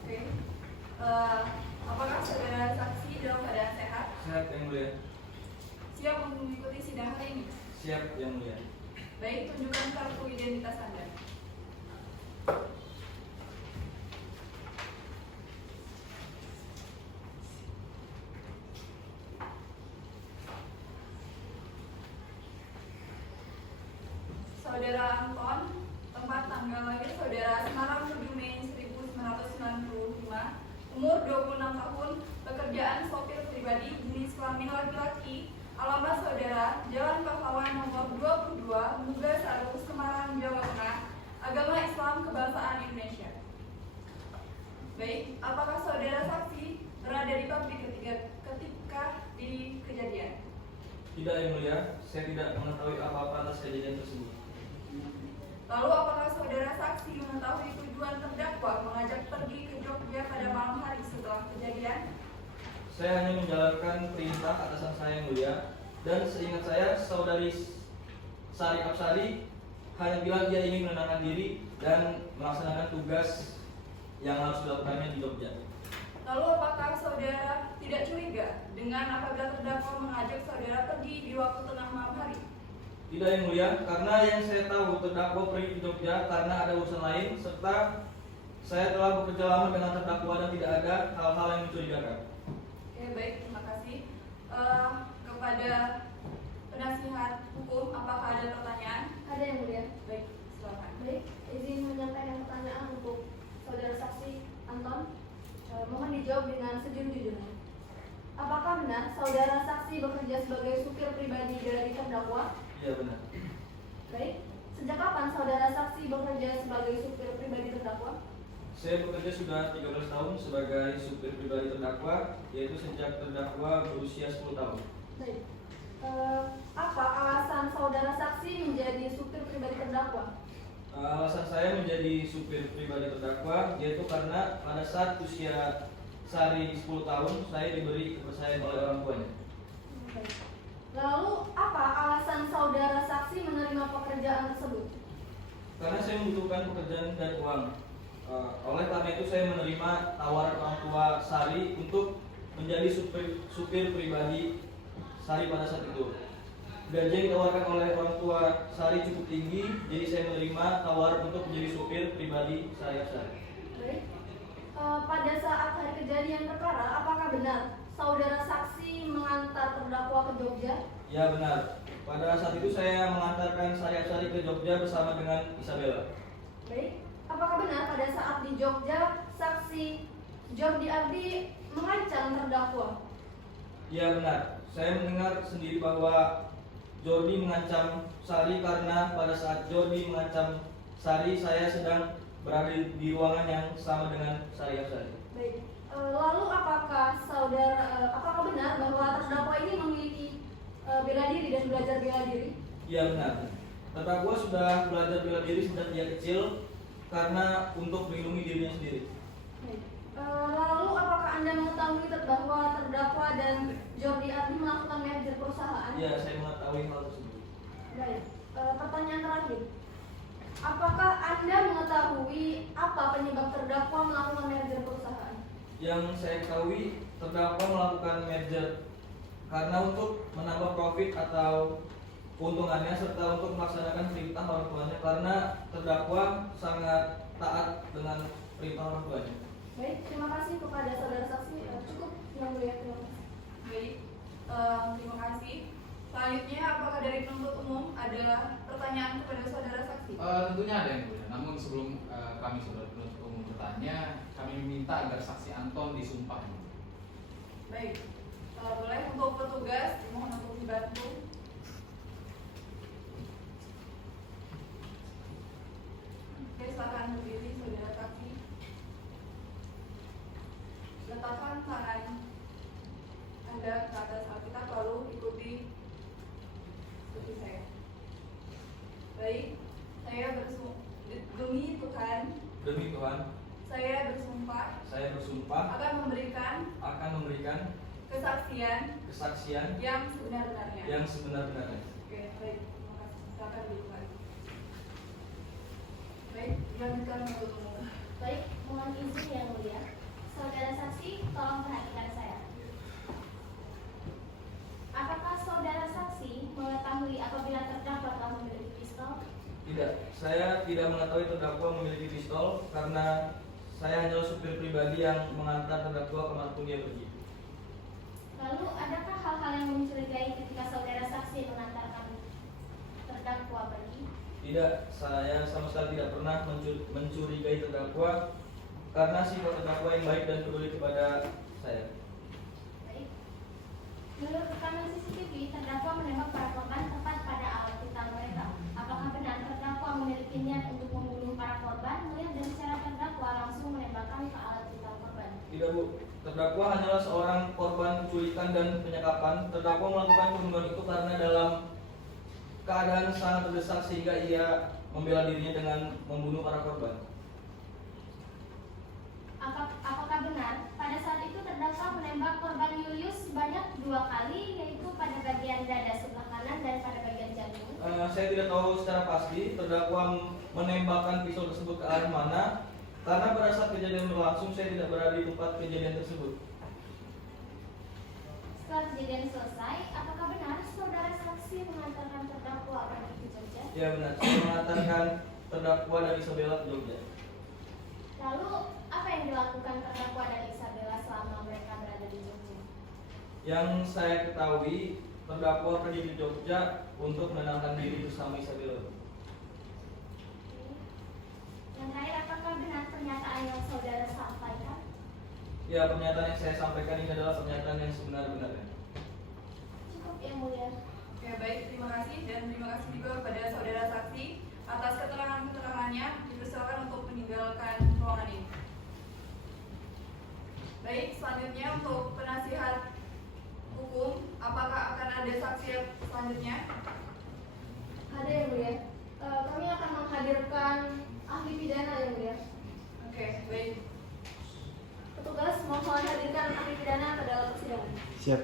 Oke. Apakah saudara saksi dalam keadaan sehat? Sehat Yang Mulia. Siap untuk mengikuti sidang hari ini? Siap Yang Mulia. Baik, tunjukkan kartu identitas Anda. Saudara Anton, tempat tanggal lahir saudara Semarang 7 Mei 1995, umur 26 tahun, pekerjaan sopir pribadi, jenis kelamin laki-laki, alamat saudara Jalan Pahlawan nomor 22, Mugasari, Semarang, Jawa Tengah, agama Islam, kebangsaan Indonesia. Baik, apakah saudara saksi berada di pabrik ketika di kejadian? Tidak Yang Mulia, saya tidak mengetahui apa-apa atas kejadian tersebut. Lalu apakah saudara saksi mengetahui tujuan terdakwa mengajak pergi ke Jogja pada malam hari setelah kejadian? Saya hanya menjalankan perintah atasan saya Yang Mulia, dan seingat saya saudari Sari Afsari hanya bilang dia ingin menenangkan diri dan melaksanakan tugas yang harus dilakukannya di Jogja. Lalu apakah saudara tidak curiga dengan apabila terdakwa mengajak saudara pergi di waktu tengah malam hari? Tidak Yang Mulia, karena yang saya tahu terdakwa pergi ke Jogja karena ada urusan lain, serta saya telah bekerja lama dengan terdakwa dan tidak ada hal-hal yang mencurigakan. Oke, baik, terima kasih. Kepada penasihat hukum, apakah ada pertanyaan? Ada Yang Mulia. Baik, silakan. Baik, izin menyampaikan pertanyaan untuk saudara saksi Anton. Mohon dijawab dengan sejujur-jujurnya. Apakah benar saudara saksi bekerja sebagai supir pribadi dari terdakwa? Iya benar. Baik, sejak kapan saudara saksi bekerja sebagai supir pribadi terdakwa? Saya bekerja sudah 13 tahun sebagai supir pribadi terdakwa, yaitu sejak terdakwa berusia 10 tahun. Baik. Apa alasan saudara saksi menjadi supir pribadi terdakwa? Alasan saya menjadi supir pribadi terdakwa yaitu karena pada saat usia Sari 10 tahun saya diberi kepercayaan oleh orang tuanya. Baik. Lalu apa alasan saudara saksi menerima pekerjaan tersebut? Karena saya membutuhkan pekerjaan dan uang. Oleh karena itu saya menerima tawaran orang tua Sari untuk menjadi supir pribadi Sari pada saat itu. Gaji yang ditawarkan oleh orang tua Sari cukup tinggi, jadi saya menerima tawaran untuk menjadi supir pribadi Sari. Baik. Pada saat hari kejadian perkara, apakah benar saudara saksi mengantar terdakwa ke Jogja? Ya benar. Pada saat itu saya mengantarkan Sari ke Jogja bersama dengan Isabella. Baik. Apakah benar pada saat di Jogja saksi Jordi Ardi mengancam terdakwa? Ya benar. Saya mendengar sendiri bahwa Jordi mengancam Sari karena pada saat Jordi mengancam Sari saya sedang berada di ruangan yang sama dengan Sari Afsari. Baik. Lalu apakah benar bahwa terdakwa ini memiliki bela diri dan belajar bela diri? Iya benar. Terdakwa sudah belajar bela diri sejak dia kecil karena untuk melindungi dirinya sendiri. Baik. Lalu apakah Anda mengetahui bahwa terdakwa dan Jordi Ardi melakukan merger perusahaan? Iya, saya mengetahui hal tersebut. Baik. Pertanyaan terakhir. Apakah Anda mengetahui apa penyebab terdakwa melakukan merger perusahaan? Yang saya ketahui, terdakwa melakukan merger karena untuk menambah profit atau keuntungannya serta untuk melaksanakan perintah orang tuanya karena terdakwa sangat taat dengan perintah orang tuanya. Baik, terima kasih kepada saudara saksi. Cukup yang mulia, terima kasih. Baik, terima kasih. Selanjutnya, apakah dari penuntut umum ada pertanyaan kepada saudara saksi? Tentunya ada yang mulia. Namun sebelum kami saudara penuntut umum bertanya, kami meminta agar saksi Anton disumpah. Baik, boleh untuk petugas dimohon untuk dibantu. Oke, silakan berdiri saudara saksi. Letakkan tangan Anda ke atas Alkitab lalu ikuti seperti saya. Baik, saya demi Tuhan, saya bersumpah akan memberikan kesaksian yang sebenar-benarnya. Oke, baik, terima kasih. Silakan dibuka. Baik, dilanjutkan untuk umum. Baik, mohon izin yang mulia. Saudara saksi, tolong perhatikan saya. Apakah saudara saksi mengetahui apabila terdakwa telah memiliki pistol? Tidak, saya tidak mengetahui terdakwa memiliki pistol karena saya hanya supir pribadi yang mengantar terdakwa kemanapun dia pergi. Lalu, adakah hal-hal yang mencurigai ketika saudara saksi mengantarkan terdakwa pergi? Tidak, saya sama sekali tidak pernah mencurigai terdakwa karena sifat terdakwa yang baik dan peduli kepada saya. Baik. Menurut rekaman CCTV, terdakwa menembak para korban tepat pada alat vital mereka. Apakah benar terdakwa memiliki niat untuk membunuh para korban? Melihat dari cara terdakwa langsung menembakkan ke alat vital korban. Tidak, Bu. Terdakwa hanyalah seorang korban penculikan dan penyekapan. Terdakwa melakukan pembunuhan itu karena dalam keadaan sangat terdesak sehingga ia membela dirinya dengan membunuh para korban. Apakah benar pada saat itu terdakwa menembak korban Julius sebanyak 2 kali, yaitu pada bagian dada sebelah kanan dan pada bagian jantung? Saya tidak tahu secara pasti terdakwa menembakkan pisau tersebut ke arah mana karena pada saat kejadian berlangsung saya tidak berada di tempat kejadian tersebut. Setelah kejadian selesai, apakah benar saudara saksi mengantarkan terdakwa pergi ke Jogja? Ya benar, saya mengantarkan terdakwa dari Isabella ke Jogja. Lalu, apa yang dilakukan terdakwa dan Isabella selama mereka berada di Jogja? Yang saya ketahui, terdakwa pergi ke Jogja untuk menenangkan diri bersama Isabella. Yang terakhir, apakah benar pernyataan yang saudara sampaikan? Ya, pernyataan yang saya sampaikan ini adalah pernyataan yang sebenar-benarnya. Cukup yang mulia. Oke, baik, terima kasih dan terima kasih juga kepada saudara saksi atas keterangan-keterangannya. Dipersilakan untuk meninggalkan ruangan ini. Baik, selanjutnya untuk penasihat hukum, apakah akan ada saksi selanjutnya? Ada yang mulia. Kami akan menghadirkan ahli pidana yang mulia. Oke, baik. Petugas mohon hadirkan ahli pidana ke dalam persidangan. Siap.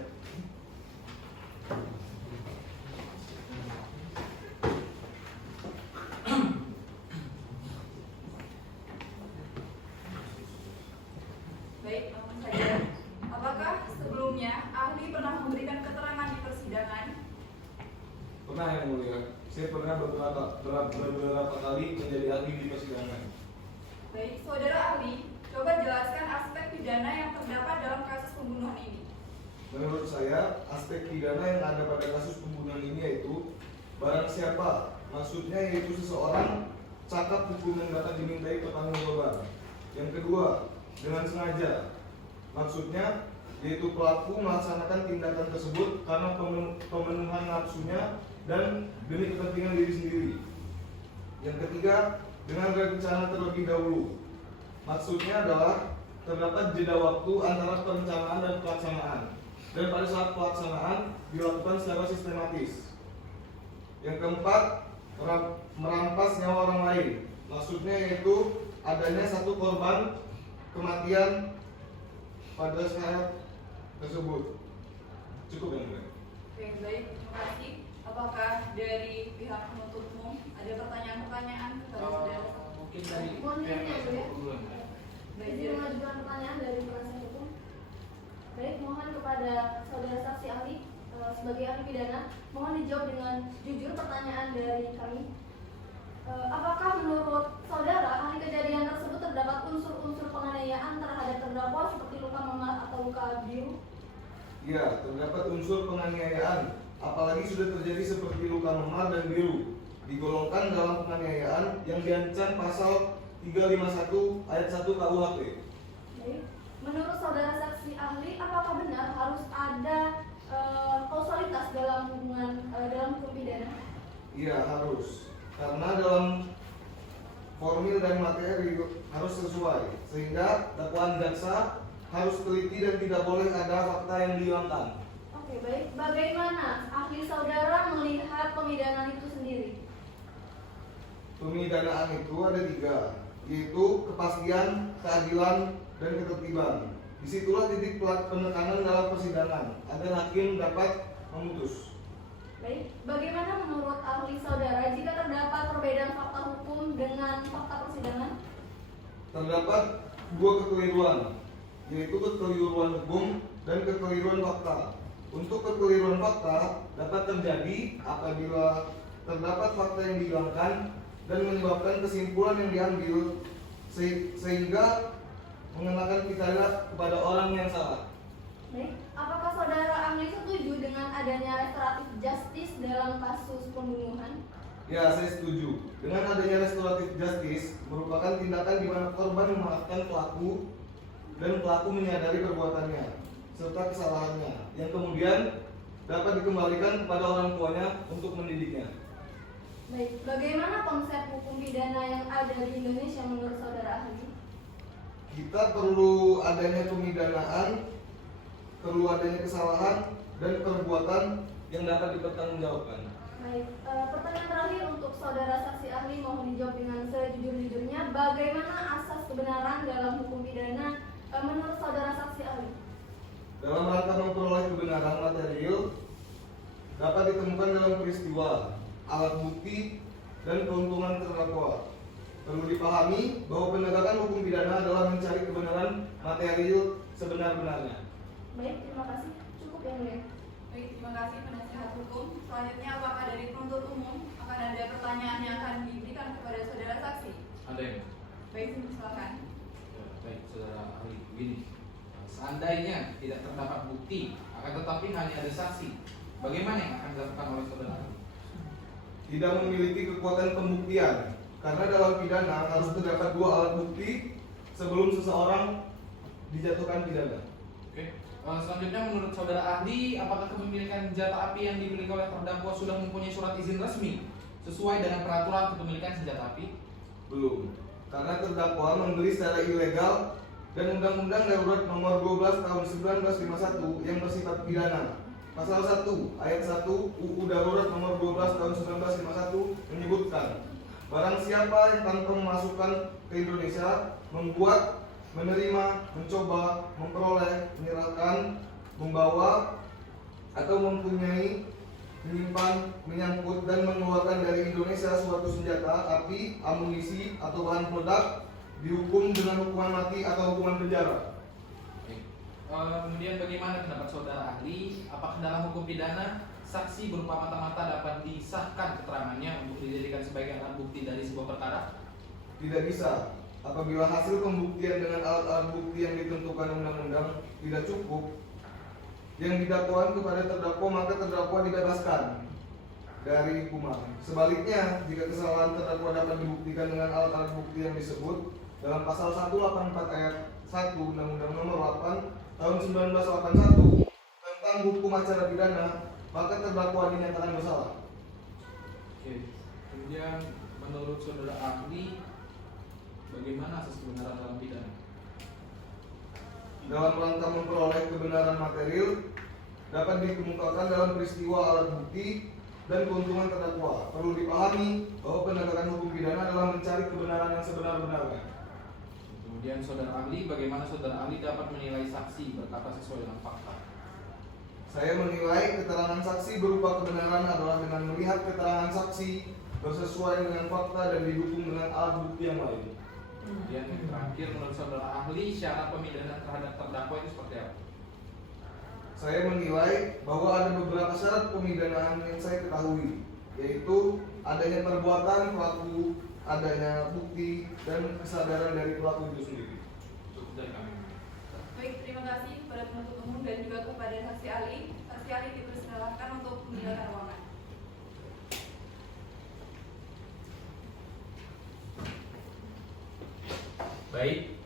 Baik, langsung saja. Apakah sebelumnya ahli pernah memberikan keterangan di persidangan? Pernah yang mulia. Saya pernah beberapa kali menjadi ahli di persidangan. Baik, saudara ahli, coba jelaskan aspek pidana yang terdapat dalam kasus pembunuhan ini. Menurut saya, aspek pidana yang ada pada kasus pembunuhan ini yaitu barang siapa, maksudnya yaitu seseorang cakap hukum yang dapat dimintai pertanggungjawaban. Yang kedua, dengan sengaja, maksudnya yaitu pelaku melaksanakan tindakan tersebut karena pemenuhan nafsunya dan demi kepentingan diri sendiri. Yang ketiga, dengan rencana terlebih dahulu. Maksudnya adalah terdapat jeda waktu antara perencanaan dan pelaksanaan, dan pada saat pelaksanaan dilakukan secara sistematis. Yang keempat, merampas nyawa orang lain. Maksudnya yaitu adanya satu korban kematian pada saat tersebut. Cukup ya, Mbak? Oke, baik, terima kasih. Apakah dari pihak penuntut umum ada pertanyaan-pertanyaan kepada saudara? Mungkin dari Mohon izin ya, Bu, ya. duluan. Baik, Izin mengajukan pertanyaan dari penasihat hukum. Baik, mohon kepada saudara saksi ahli sebagai ahli pidana, mohon dijawab dengan jujur pertanyaan dari kami. Apakah menurut saudara ahli kejadian tersebut terdapat unsur-unsur penganiayaan terhadap terdakwa seperti luka memar atau luka biru? Ya, terdapat unsur penganiayaan, apalagi sudah terjadi seperti luka memar dan biru, digolongkan dalam penganiayaan yang diancam pasal 351 ayat 1 KUHP. Baik. Menurut saudara saksi ahli, apakah benar harus ada kausalitas dalam hukum pidana? Iya, harus. Karena dalam formil dan materi harus sesuai, sehingga dakwaan jaksa harus teliti dan tidak boleh ada fakta yang dihilangkan. Oke, baik. Bagaimana ahli saudara melihat pemidanaan itu sendiri? Pemidanaan itu ada 3, yaitu kepastian, keadilan, dan ketertiban. Disitulah titik penekanan dalam persidangan agar hakim dapat memutus. Baik. Bagaimana menurut ahli saudara jika terdapat perbedaan fakta hukum dengan fakta persidangan? Terdapat 2 kekeliruan, yaitu kekeliruan hukum dan kekeliruan fakta. Untuk kekeliruan fakta dapat terjadi apabila terdapat fakta yang dihilangkan dan menyebabkan kesimpulan yang diambil sehingga mengenakan pidana kepada orang yang salah. Baik. Apakah saudara ahli setuju dengan adanya restoratif justice dalam kasus pembunuhan? Ya, saya setuju. Dengan adanya restoratif justice merupakan tindakan di mana korban memaafkan pelaku dan pelaku menyadari perbuatannya serta kesalahannya, yang kemudian dapat dikembalikan kepada orang tuanya untuk mendidiknya. Baik. Bagaimana konsep hukum pidana yang ada di Indonesia menurut saudara ahli? Kita perlu adanya pemidanaan, perlu adanya kesalahan dan perbuatan yang dapat dipertanggungjawabkan. Baik, pertanyaan terakhir untuk saudara saksi ahli mohon dijawab dengan sejujur-jujurnya. Bagaimana asas kebenaran dalam hukum pidana menurut saudara saksi ahli? Dalam rangka memperoleh kebenaran material dapat ditemukan dalam peristiwa, alat bukti, dan keuntungan terdakwa. Perlu dipahami bahwa penegakan hukum pidana adalah mencari kebenaran material sebenar-benarnya. Baik, terima kasih. Cukup ya, Mulia. Baik, terima kasih penasihat hukum. Selanjutnya, apakah dari penuntut umum akan ada pertanyaan yang akan diberikan kepada saudara saksi? Ada yang Baik, silakan. Ya, baik, saudara ahli. Begini, seandainya tidak terdapat bukti, akan tetapi hanya ada saksi, bagaimana yang akan dilakukan oleh saudara ahli? Tidak memiliki kekuatan pembuktian, karena dalam pidana harus terdapat 2 alat bukti sebelum seseorang dijatuhkan pidana. Oke. Selanjutnya, menurut saudara ahli, apakah kepemilikan senjata api yang dimiliki oleh terdakwa sudah mempunyai surat izin resmi sesuai dengan peraturan kepemilikan senjata api? Belum, karena terdakwa membeli secara ilegal dan Undang-Undang Darurat Nomor 12 Tahun 1951 yang bersifat pidana. Pasal 1 ayat 1 UU Darurat Nomor 12 Tahun 1951 menyebutkan barang siapa yang tanpa memasukkan ke Indonesia membuat, menerima, mencoba, memperoleh, menyerahkan, membawa, atau mempunyai, menyimpan, menyangkut, dan mengeluarkan dari Indonesia suatu senjata, api, amunisi, atau bahan peledak dihukum dengan hukuman mati atau hukuman penjara. Kemudian bagaimana pendapat saudara ahli? Apakah dalam hukum pidana saksi berupa mata-mata dapat disahkan keterangannya untuk dijadikan sebagai alat bukti dari sebuah perkara? Tidak bisa. Apabila hasil pembuktian dengan alat-alat bukti yang ditentukan undang-undang tidak cukup yang didakwakan kepada terdakwa, maka terdakwa dibebaskan dari hukuman. Sebaliknya, jika kesalahan terdakwa dapat dibuktikan dengan alat-alat bukti yang disebut dalam pasal 184 ayat 1 Undang-Undang Nomor 8 Tahun 1981 tentang hukum acara pidana, maka terdakwa dinyatakan bersalah. Oke. Kemudian menurut saudara ahli, Bagaimana asas kebenaran dalam pidana? Dalam rangka memperoleh kebenaran material dapat dikemukakan dalam peristiwa alat bukti dan keuntungan terdakwa. Perlu dipahami bahwa penegakan hukum pidana adalah mencari kebenaran yang sebenar-benarnya. Kemudian saudara ahli, bagaimana saudara ahli dapat menilai saksi berkata sesuai dengan fakta? Saya menilai keterangan saksi berupa kebenaran adalah dengan melihat keterangan saksi bersesuaian dengan fakta dan didukung dengan alat bukti yang lain. Kemudian yang terakhir, menurut saudara ahli, syarat pemidanaan terhadap terdakwa itu seperti apa? Saya menilai bahwa ada beberapa syarat pemidanaan yang saya ketahui, yaitu adanya perbuatan pelaku, adanya bukti, dan kesadaran dari pelaku itu sendiri. Cukup dari kami. Baik, terima kasih kepada penuntut umum dan juga kepada saksi ahli. Saksi ahli dipersilakan untuk meninggalkan ruangan. Baik,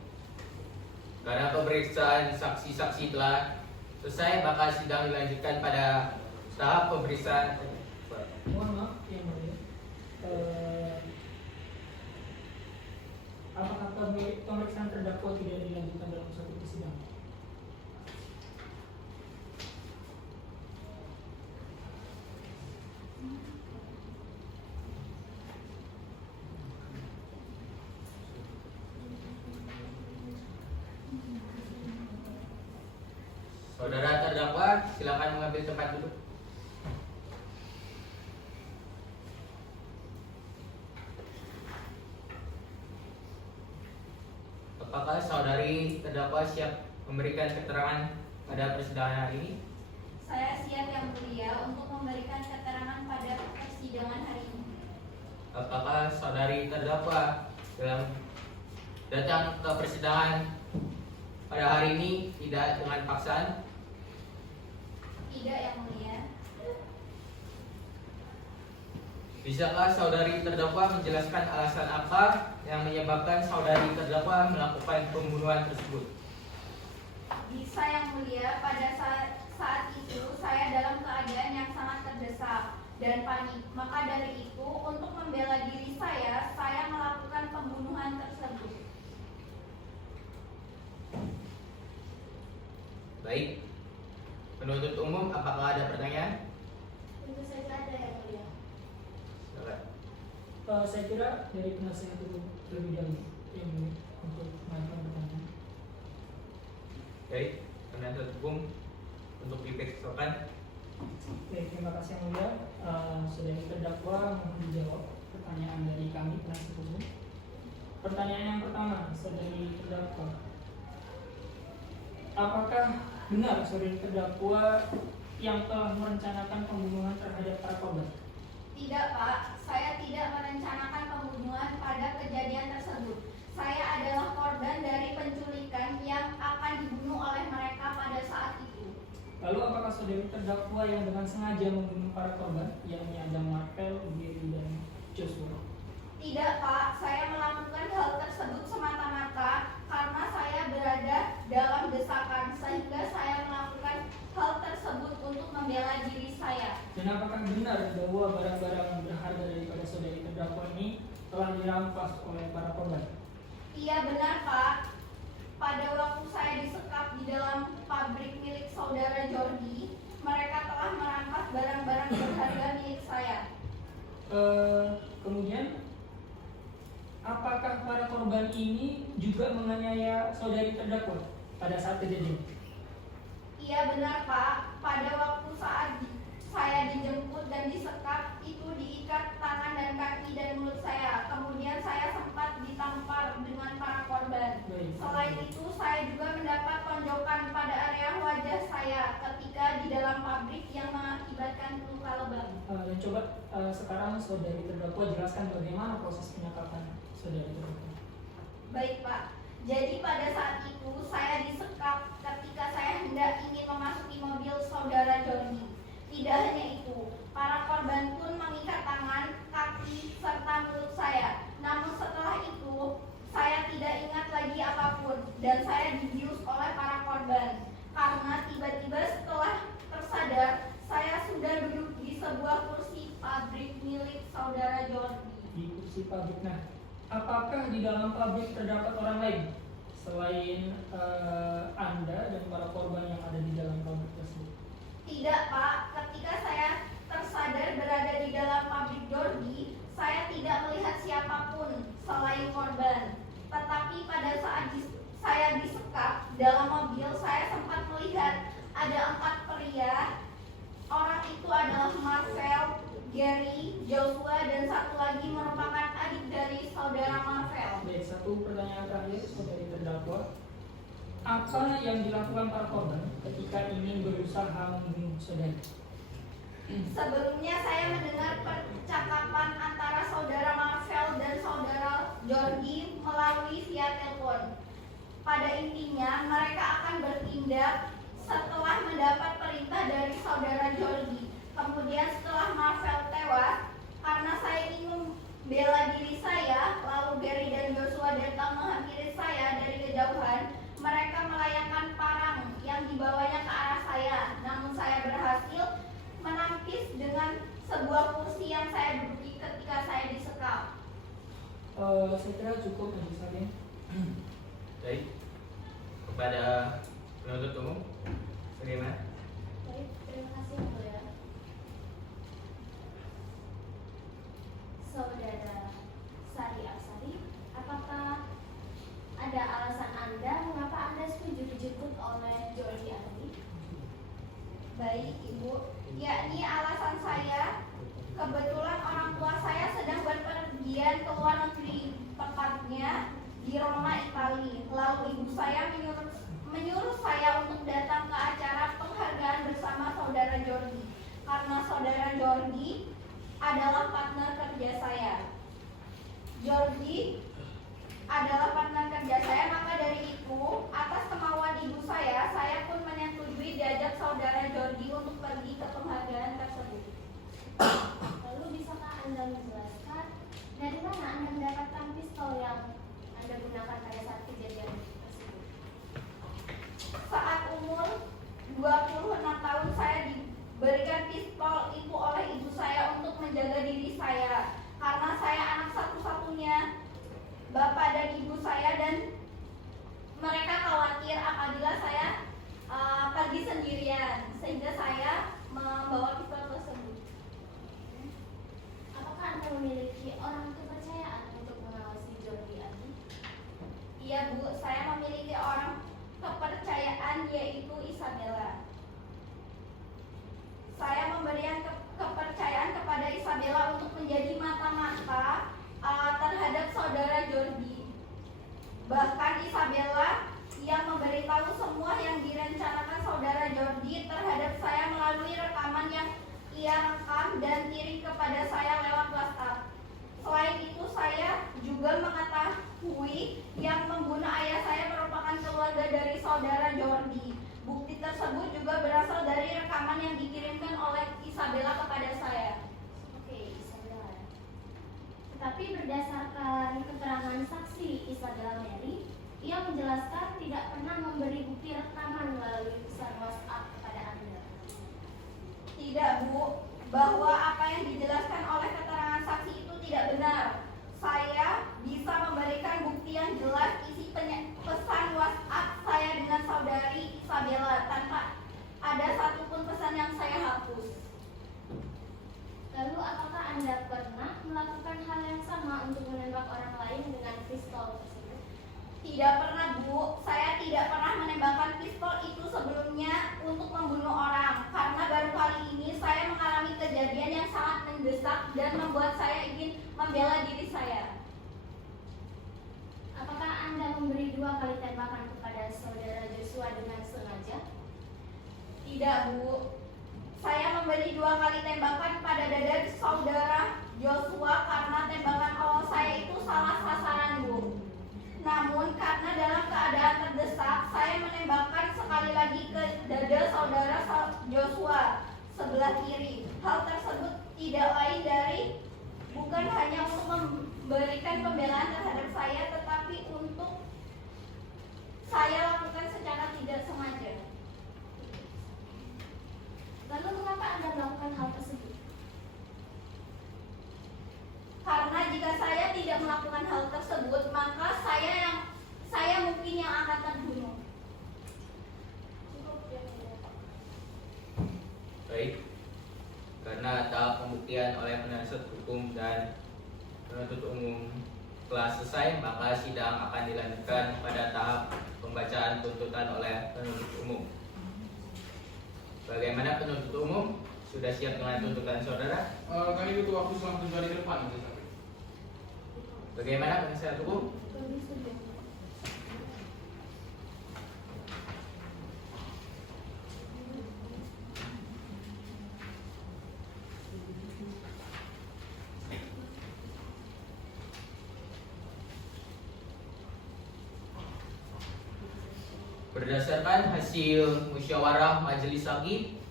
karena pemeriksaan saksi-saksi telah selesai, maka sidang dilanjutkan pada tahap pemeriksaan. Mohon maaf yang mulia. Apakah pemeriksaan terdakwa tidak dilanjutkan dalam suatu persidangan? Saudara terdakwa, silakan mengambil tempat duduk. Apakah saudari terdakwa siap memberikan keterangan pada persidangan hari ini? Saya siap yang mulia untuk memberikan keterangan pada persidangan hari ini. Apakah saudari terdakwa dalam datang ke persidangan pada hari ini tidak dengan paksaan? Tidak yang mulia. Bisakah saudari terdakwa menjelaskan alasan apa yang menyebabkan saudari terdakwa melakukan pembunuhan tersebut? Bisa yang mulia, pada saat itu saya dalam keadaan yang sangat terdesak dan panik. Maka dari itu, untuk membela diri saya melakukan pembunuhan tersebut. Baik, penuntut umum, apakah ada pertanyaan? Tentu saja ada yang mulia. Silakan. Saya kira dari penasihat hukum terlebih dahulu yang mulia untuk mengajukan pertanyaan. Baik, penasihat hukum untuk dipersilakan. Baik, terima kasih yang mulia. Saudari terdakwa mohon dijawab pertanyaan dari kami penasihat hukum. Pertanyaan yang pertama, saudari terdakwa, apakah benar saudari terdakwa yang telah merencanakan pembunuhan terhadap para korban? Tidak, Pak. Saya tidak merencanakan pembunuhan pada kejadian tersebut. Saya adalah korban dari penculikan yang akan dibunuh oleh mereka pada saat itu. Lalu apakah saudari terdakwa yang dengan sengaja membunuh para korban, yakni Adam Marvel, Gary, dan Joshua? Tidak, Pak. Saya melakukan hal tersebut semata-mata karena saya berada dalam desakan, sehingga saya melakukan hal tersebut untuk membela diri saya. Dan apakah benar bahwa barang-barang berharga daripada saudari terdakwa ini telah dirampas oleh para korban? Iya benar, Pak. Pada waktu saya disekap di dalam pabrik milik saudara Jordi, mereka telah merampas barang-barang berharga milik saya. Kemudian apakah para korban ini juga menganiaya saudari terdakwa pada saat kejadian? Iya benar, Pak. Pada waktu saat saya dijemput dan disekap, itu diikat tangan dan kaki dan mulut saya. Kemudian saya sempat ditampar dengan para korban. Baik. Selain itu, saya juga mendapat tonjokan pada area wajah saya ketika di dalam pabrik yang mengakibatkan luka lebam. Dan coba sekarang saudari terdakwa jelaskan bagaimana proses penyekapan saudari terdakwa. Baik, Pak. Jadi pada saat itu saya disekap ketika saya hendak ingin memasuki mobil saudara Jordi. Tidak hanya itu, para korban pun mengikat tangan, kaki, serta mulut saya. Namun setelah itu, saya tidak ingat lagi apapun dan saya dibius oleh para korban. Karena tiba-tiba setelah tersadar, saya sudah duduk di sebuah kursi pabrik milik saudara Jordi. Di kursi pabrik. Nah, apakah di dalam pabrik terdapat orang lain selain Anda dan para korban yang ada di dalam pabrik tersebut? Tidak, Pak. Ketika saya tersadar berada di dalam pabrik Jordi, saya tidak melihat siapapun selain korban. Tetapi pada saat saya disekap dalam mobil, saya sempat melihat ada 4 pria. Orang itu adalah Marvel, Gary, Joshua, dan satu lagi merupakan adik dari saudara Marvel. Baik, satu pertanyaan terakhir saudari terdakwa. Apa yang dilakukan para korban ketika ingin berusaha membunuh saudari? Sebelumnya saya mendengar percakapan antara saudara Marvel dan saudara Jordi melalui via telepon. Pada intinya mereka akan bertindak setelah mendapat perintah dari saudara Jordi. Kemudian setelah Marvel tewas, karena saya ingin membela diri saya, lalu Gary dan Joshua datang menghampiri saya dari kejauhan. Mereka melayangkan parang yang dibawanya ke arah saya, namun saya berhasil menampis dengan sebuah kursi yang saya duduki ketika saya disekap. Saya kira cukup majelis hakim. Baik. Kepada penuntut umum, bagaimana? Baik, terima kasih yang mulia. Saudara Sari Absari, apakah ada alasan Anda mengapa Anda setuju dijemput oleh Jordi Andi? Baik, Ibu. Yakni alasan saya, kebetulan orang tua saya sedang berpergian ke luar negeri, tepatnya di Roma, Italia. Lalu ibu saya menyuruh saya untuk datang ke acara penghargaan bersama saudara Jordi, karena saudara Jordi adalah partner kerja saya. Jordi adalah partner kerja saya, maka dari itu atas kemauan ibu saya pun menyetujui diajak saudara Jordi untuk pergi ke penghargaan tersebut. Lalu bisakah Anda menjelaskan dari mana Anda mendapatkan pistol yang Anda gunakan pada saat kejadian tersebut? Saat umur 26 tahun saya diberikan pistol itu oleh ibu saya untuk menjaga diri saya, karena saya anak satu-satunya bapak dan ibu saya, dan mereka khawatir apabila saya pergi sendirian, sehingga saya membawa pistol tersebut. Apakah Anda memiliki orang kepercayaan untuk mengawasi Jordi Andi? Iya, Bu, saya memiliki orang kepercayaan, yaitu Isabella. Saya memberikan kepercayaan kepada Isabella untuk menjadi mata-mata terhadap saudara Jordi. Bahkan Isabella yang memberitahu semua yang direncanakan saudara Jordi terhadap saya melalui rekaman yang ia rekam dan kirim kepada saya lewat WhatsApp. Selain itu, saya juga mengetahui yang membunuh ayah saya merupakan keluarga dari saudara Jordi. Bukti tersebut juga berasal dari rekaman yang dikirimkan oleh Isabella kepada saya. Oke, Isabella. Tetapi berdasarkan keterangan saksi Isabella Mary, ia menjelaskan tidak pernah memberi bukti rekaman melalui pesan WhatsApp kepada Anda. Tidak, Bu, bahwa apa yang dijelaskan oleh keterangan saksi itu tidak benar. Saya bisa memberikan bukti yang jelas isi pesan WhatsApp saya dengan saudari Isabella tanpa ada satupun pesan yang saya hapus. Lalu apakah Anda pernah melakukan hal yang sama untuk menembak orang lain dengan pistol tersebut? Tidak pernah, Bu. Saya tidak pernah menembakkan pistol itu sebelumnya untuk membunuh orang, karena baru kali ini saya mengalami kejadian yang sangat mendesak dan membuat saya ingin membela diri saya. Apakah Anda memberi 2 kali tembakan kepada saudara Joshua dengan sengaja? Tidak, Bu. Saya memberi 2 kali tembakan pada dada saudara Joshua karena tembakan awal saya itu salah sasaran, Bu. Namun karena dalam keadaan terdesak, saya menembakkan sekali lagi ke dada saudara Joshua sebelah kiri. Hal tersebut tidak lain dari bukan hanya untuk memberikan pembelaan terhadap saya, tetapi untuk saya lakukan secara tidak sengaja. Lalu mengapa Anda melakukan hal tersebut? Karena jika saya tidak melakukan hal tersebut, dibacakan oleh penasihat hukum dan penuntut umum telah selesai, maka sidang akan dilanjutkan pada tahap pembacaan tuntutan oleh penuntut umum. Bagaimana penuntut umum? Sudah siap dengan tuntutan saudara? Kami butuh waktu selama 7 hari ke depan. Bagaimana penasihat hukum? Berdasarkan hasil musyawarah majelis hakim,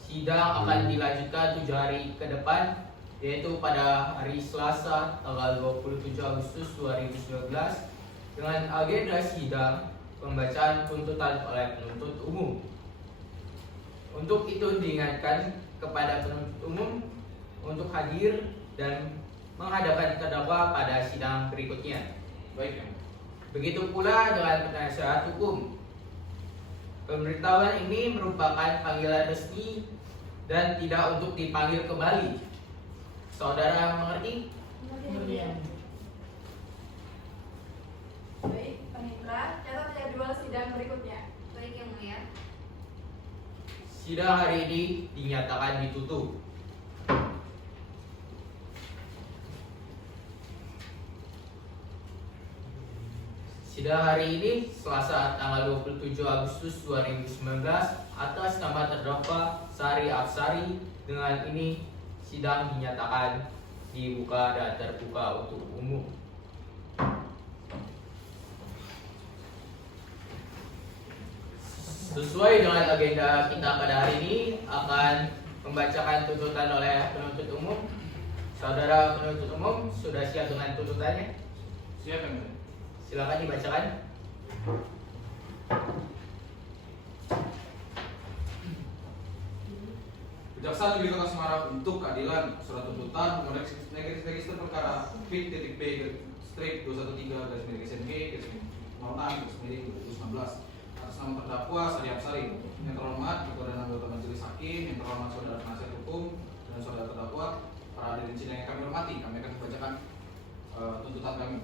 sidang akan dilanjutkan 7 hari ke depan, yaitu pada hari Selasa tanggal 27 Agustus 2019 dengan agenda sidang pembacaan tuntutan oleh penuntut umum. Untuk itu diingatkan kepada penuntut umum untuk hadir dan menghadapkan terdakwa pada sidang berikutnya. Baik ya. Begitu pula dengan penasihat hukum. Pemberitahuan ini merupakan panggilan resmi dan tidak untuk dipanggil kembali. Saudara mengerti? Baik, Panitra, catat jadwal sidang berikutnya. Baik yang mulia. Sidang hari ini dinyatakan ditutup. Sidang hari ini Selasa tanggal 27 Agustus 2019 atas nama terdakwa Sari Apsari. Dengan ini sidang dinyatakan dibuka dan terbuka untuk umum. Sesuai dengan agenda kita pada hari ini akan membacakan tuntutan oleh penuntut umum. Saudara penuntut umum sudah siap dengan tuntutannya? Siap yang mulia. Silakan dibacakan. Kejaksaan Negeri Kota Semarang untuk keadilan surat tuntutan nomor register perkara Fit.B-213-21-SMG-06-2019 atas nama terdakwa Sari Apsari. Yang terhormat kepada anggota majelis hakim, yang terhormat saudara penasihat hukum dan saudara terdakwa, para hadirin sidang yang kami hormati, kami akan membacakan tuntutan kami.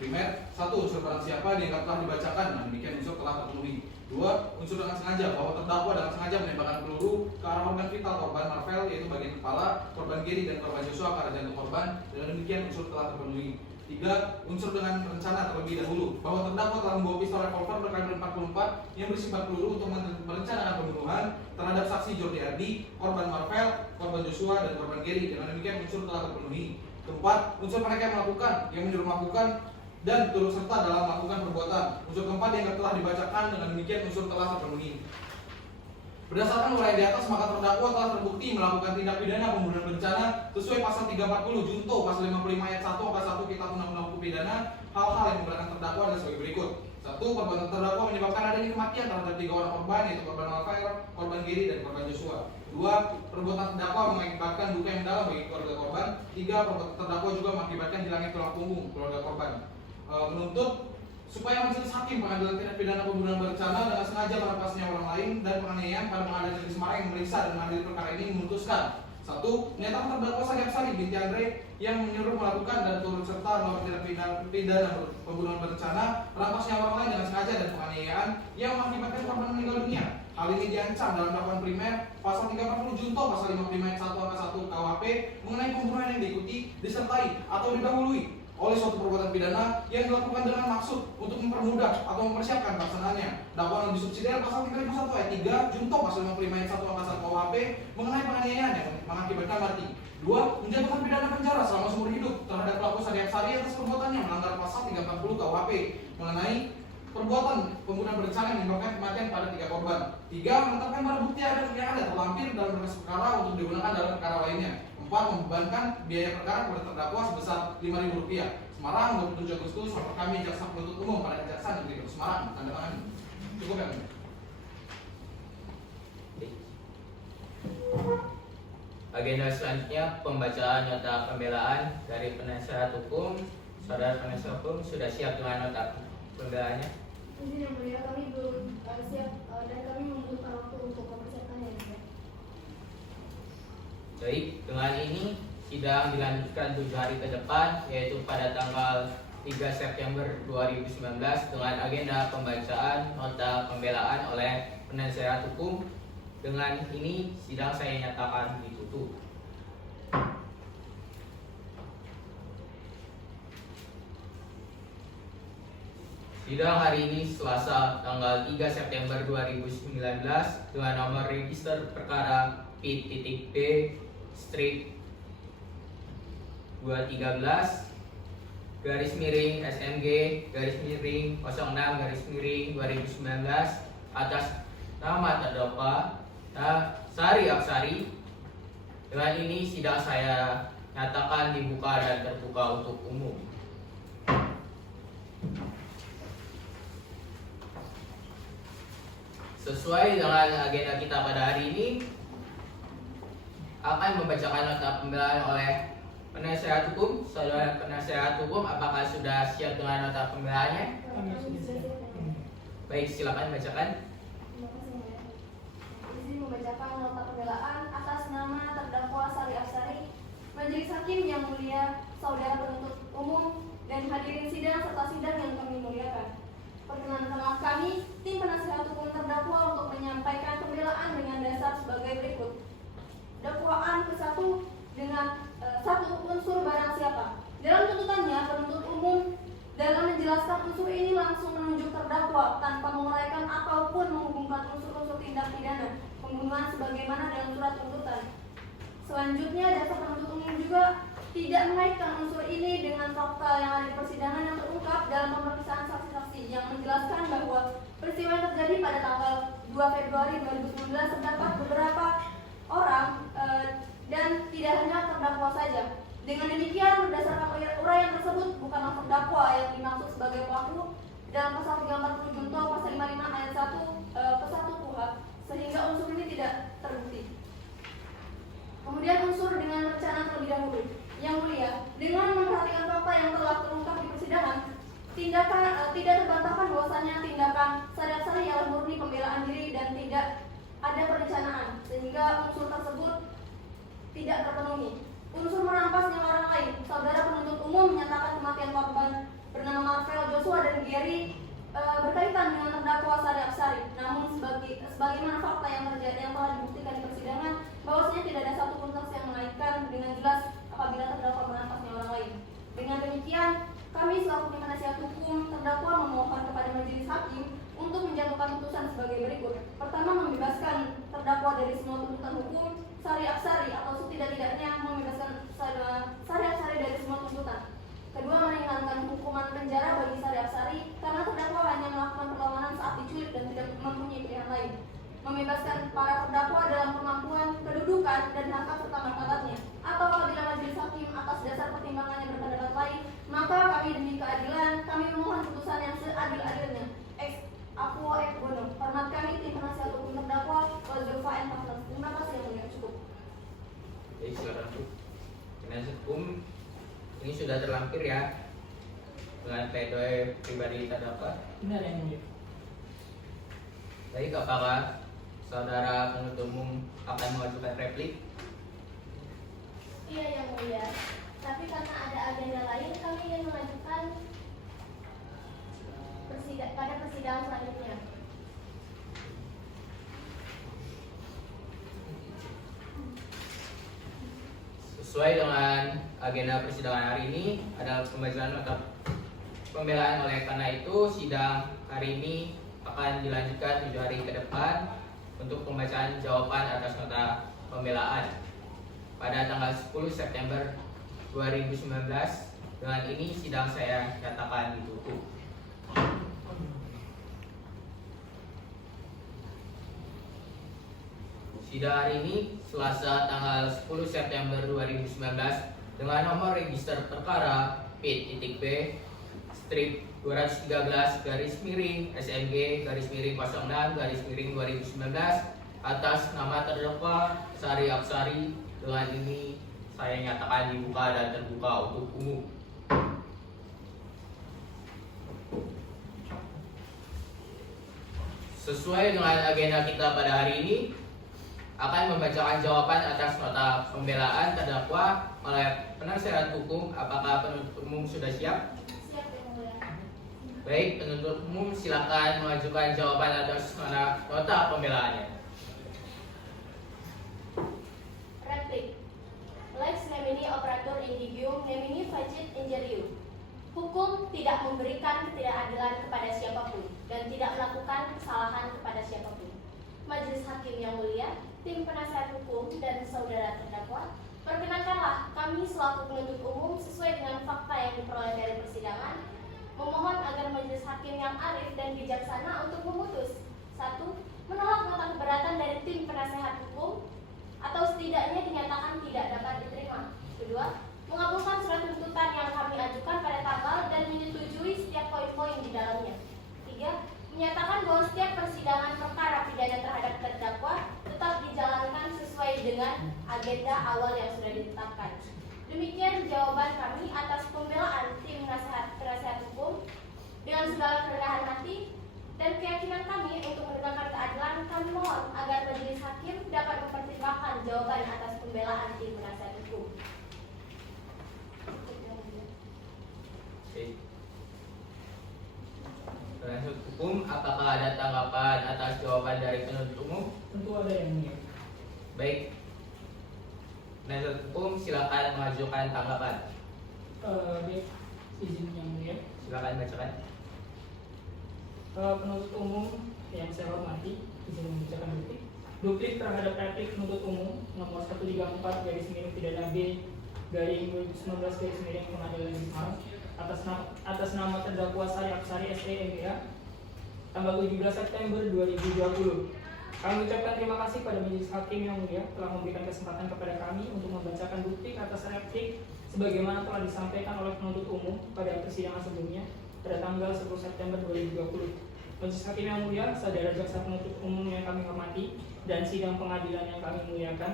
Primer, 1. Unsur barang siapa dianggap telah dibacakan, nah demikian unsur telah terpenuhi. 2. Unsur dengan sengaja, bahwa terdakwa dengan sengaja menembakkan peluru ke arah organ vital korban Marvel, yaitu bagian kepala, korban Gary dan korban Joshua ke arah jantung korban, dan demikian unsur telah terpenuhi. 3. Unsur dengan rencana terlebih dahulu, bahwa terdakwa telah membawa pistol revolver berkaliber 44 yang berisi 4 peluru untuk merencanakan pembunuhan terhadap saksi Jordi Ardi, korban Marvel, korban Joshua, dan korban Gary. Dengan demikian unsur telah terpenuhi. 4. Unsur mereka yang melakukan, yang menyuruh melakukan, dan turut serta dalam melakukan perbuatan. Unsur keempat yang telah dibacakan, dengan demikian unsur telah terpenuhi. Berdasarkan uraian di atas, maka terdakwa telah terbukti melakukan tindak pidana pembunuhan berencana sesuai pasal 340 junto pasal 55 ayat 1 angka 1 Kitab Undang-Undang Hukum Pidana. Hal-hal yang memberatkan terdakwa adalah sebagai berikut. 1. Perbuatan terdakwa menyebabkan adanya kematian terhadap 3 orang korban, yaitu korban Marvel, korban Gary, dan korban Joshua. 2. Perbuatan terdakwa mengakibatkan duka yang mendalam bagi keluarga korban. 3. Perbuatan terdakwa juga mengakibatkan hilangnya tulang punggung keluarga korban. Menuntut supaya majelis hakim pengadilan tindak pidana pembunuhan berencana dengan sengaja merampas nyawa orang lain dan penganiayaan pada pengadilan negeri Semarang yang memeriksa dan mengadili perkara ini memutuskan. 1. Menyatakan terdakwa Sari Apsari binti Andre yang menyuruh melakukan dan turut serta melakukan tindak pidana pembunuhan berencana, merampas nyawa orang lain dengan sengaja dan penganiayaan yang mengakibatkan korban meninggal dunia. Hal ini diancam dalam dakwaan primer pasal 340 junto pasal 55 ayat 1 angka 1 KUHP mengenai pembunuhan yang diikuti, disertai atau didahului oleh suatu perbuatan pidana yang dilakukan dengan maksud untuk mempermudah atau mempersiapkan pelaksanaannya. Dakwaan lebih subsidiar pasal 3001 ayat 3 junto pasal 55 ayat 1 angka 1 KUHP mengenai penganiayaan yang mengakibatkan mati. 2. Menjatuhkan pidana penjara selama seumur hidup terhadap pelaku Sari Apsari atas perbuatannya melanggar pasal 340 KUHP mengenai perbuatan pembunuhan berencana yang menyebabkan kematian pada 3 korban. 3. Menetapkan barang bukti yang ada terlampir dalam berkas perkara untuk digunakan dalam perkara lainnya. 4. Membebankan biaya perkara kepada terdakwa sebesar Rp5.000. Semarang, 27 Agustus, lapor kami Jaksa Penuntut Umum pada Kejaksaan Negeri Kota Semarang. Tanda tangan. Cukup ya? Agenda selanjutnya pembacaan nota pembelaan dari penasihat hukum. Saudara penasihat hukum sudah siap dengan nota pembelaannya? Izin yang mulia, kami belum siap dan kami membutuhkan waktu untuk mempersiapkannya. Baik, dengan ini sidang dilanjutkan 7 hari ke depan, yaitu pada tanggal 3 September 2019 dengan agenda pembacaan nota pembelaan oleh penasehat hukum. Dengan ini sidang saya nyatakan ditutup. Sidang hari ini Selasa tanggal 3 September 2019 dengan nomor register perkara P.B strip 213 garis miring SMG garis miring 06 garis miring 2019 atas nama terdakwa Sari Apsari. Dengan ini sidang saya nyatakan dibuka dan terbuka untuk umum. Sesuai dengan agenda kita pada hari ini, akan membacakan nota pembelaan oleh penasehat hukum. Saudara penasehat hukum, apakah sudah siap dengan nota pembelaannya? Baik, silakan bacakan. Terima kasih, Mulia. Izin membacakan nota pembelaan atas nama terdakwa Sari Apsari, Majelis Hakim yang mulia, saudara penuntut umum, dan hadirin sidang serta sidang yang kami muliakan. Perkenankan kami, tim penasihat hukum terdakwa untuk menyampaikan pembelaan dengan dasar sebagai berikut. Dakwaan ke-1 dengan satu unsur barang siapa. Dalam tuntutannya, penuntut umum dalam menjelaskan unsur ini langsung menunjuk terdakwa tanpa menguraikan ataupun menghubungkan unsur-unsur tindak pidana pembunuhan sebagaimana dalam surat tuntutan. Selanjutnya, jaksa penuntut umum juga tidak mengaitkan unsur ini dengan fakta yang ada di persidangan yang terungkap dalam pemeriksaan saksi-saksi yang menjelaskan bahwa peristiwa yang terjadi pada tanggal 2 Februari 2019 terdapat beberapa orang dan tidak hanya terdakwa saja. Dengan demikian, berdasarkan uraian tersebut, bukanlah terdakwa yang dimaksud sebagai pelaku dalam pasal 340 junto pasal 55 ayat 1 ke 1 KUHP, sehingga unsur ini tidak terbukti. Kemudian unsur dengan rencana terlebih dahulu. Yang mulia, dengan memperhatikan fakta yang telah terungkap di persidangan, tidak terbantahkan bahwasanya tindakan Sari Apsari ialah murni pembelaan diri dan tidak ada perencanaan, sehingga unsur tersebut tidak terpenuhi. Unsur merampas nyawa orang lain, saudara penuntut umum menyatakan kematian korban bernama Marvel Joshua dan Gary berkaitan dengan terdakwa Sari Apsari. Namun sebagaimana fakta yang terjadi yang telah dibuktikan di persidangan, bahwasanya tidak ada satupun saksi yang mengaitkan dengan jelas apabila terdakwa merampas nyawa orang lain. Dengan demikian, kami selaku tim penasihat hukum terdakwa memohon kepada majelis hakim untuk menjatuhkan putusan sebagai berikut. Pertama, membebaskan terdakwa dari semua tuntutan hukum Sari Apsari atau setidak-tidaknya membebaskan Sari Apsari dari semua tuntutan. Kedua, meringankan hukuman penjara bagi Sari Apsari karena terdakwa hanya melakukan perlawanan saat diculik dan tidak mempunyai pilihan lain. Membebaskan para terdakwa dalam kemampuan, kedudukan, dan harkat serta martabatnya. Atau apabila majelis hakim atas dasar pertimbangannya berpendapat lain, maka kami demi keadilan, kami memohon putusan yang seadil-adilnya. Ex Aquo et Bono. Hormat kami tim penasihat hukum terdakwa Zulfa and Partners. Terima kasih yang mulia, cukup. Baik, silakan Bu. Penasihat hukum ini sudah terlampir ya dengan pledoi pribadi terdakwa. Benar yang mulia. Baik, apakah saudara penuntut umum akan mengajukan replik? Iya yang mulia. Tapi karena ada agenda lain, kami ingin mengajukan pada persidangan selanjutnya. Sesuai dengan agenda persidangan hari ini adalah pembacaan nota pembelaan. Oleh karena itu, sidang hari ini akan dilanjutkan 7 hari ke depan untuk pembacaan jawaban atas nota pembelaan pada tanggal 10 September 2019. Dengan ini sidang saya nyatakan ditutup. Sidang hari ini Selasa tanggal 10 September 2019 dengan nomor register perkara P.B strip 213 garis miring SMG garis miring 06 garis miring 2019 atas nama terdakwa Sari Apsari. Dengan ini saya nyatakan dibuka dan terbuka untuk umum. Sesuai dengan agenda kita pada hari ini, akan membacakan jawaban atas nota pembelaan terdakwa oleh penasihat hukum. Apakah penuntut umum sudah siap? Siap Yang Mulia. Baik, penuntut umum silakan mengajukan jawaban atas nota pembelaannya. Replik. Lex nemini operator indivium nemini facit injurium. Hukum tidak memberikan ketidakadilan kepada siapapun dan tidak melakukan kesalahan kepada siapapun. Majelis Hakim yang mulia, tim penasihat hukum dan saudara terdakwa, perkenankanlah kami selaku penuntut umum sesuai dengan fakta yang diperoleh dari persidangan memohon agar majelis hakim yang arif dan bijaksana untuk memutus: 1. Menolak nota keberatan dari tim penasihat hukum atau setidaknya dinyatakan tidak dapat diterima. 2. Mengabulkan surat tuntutan yang kami ajukan pada tanggal dan menyetujui setiap poin-poin di dalamnya. 3. Menyatakan bahwa setiap persidangan perkara pidana terhadap terdakwa tetap dijalankan sesuai dengan agenda awal yang sudah ditetapkan. Demikian jawaban kami atas pembelaan tim penasihat hukum. Dengan segala kerendahan hati dan keyakinan kami untuk menegakkan keadilan, kami mohon agar majelis hakim dapat mempertimbangkan jawaban atas pembelaan tim penasihat hukum. Baik. Penasihat hukum, apakah ada tanggapan atas jawaban dari penuntut umum? Tentu ada Yang Mulia. Baik. Penasihat hukum silakan mengajukan tanggapan. Baik, izin Yang Mulia. Silakan bacakan. Penuntut umum yang saya hormati, izin membacakan duplik. Duplik terhadap replik penuntut umum nomor 134 garis miring pidana B garing 2019 garis miring Pengadilan Negeri Semarang atas nama terdakwa Sari Apsari SE.MBA tanggal 17 September 2020. Kami ucapkan terima kasih pada majelis hakim yang mulia telah memberikan kesempatan kepada kami untuk membacakan duplik atas replik sebagaimana telah disampaikan oleh penuntut umum pada persidangan sebelumnya pada tanggal 10 September 2020. Majelis hakim yang mulia, saudara jaksa penuntut umum yang kami hormati, dan sidang pengadilan yang kami muliakan,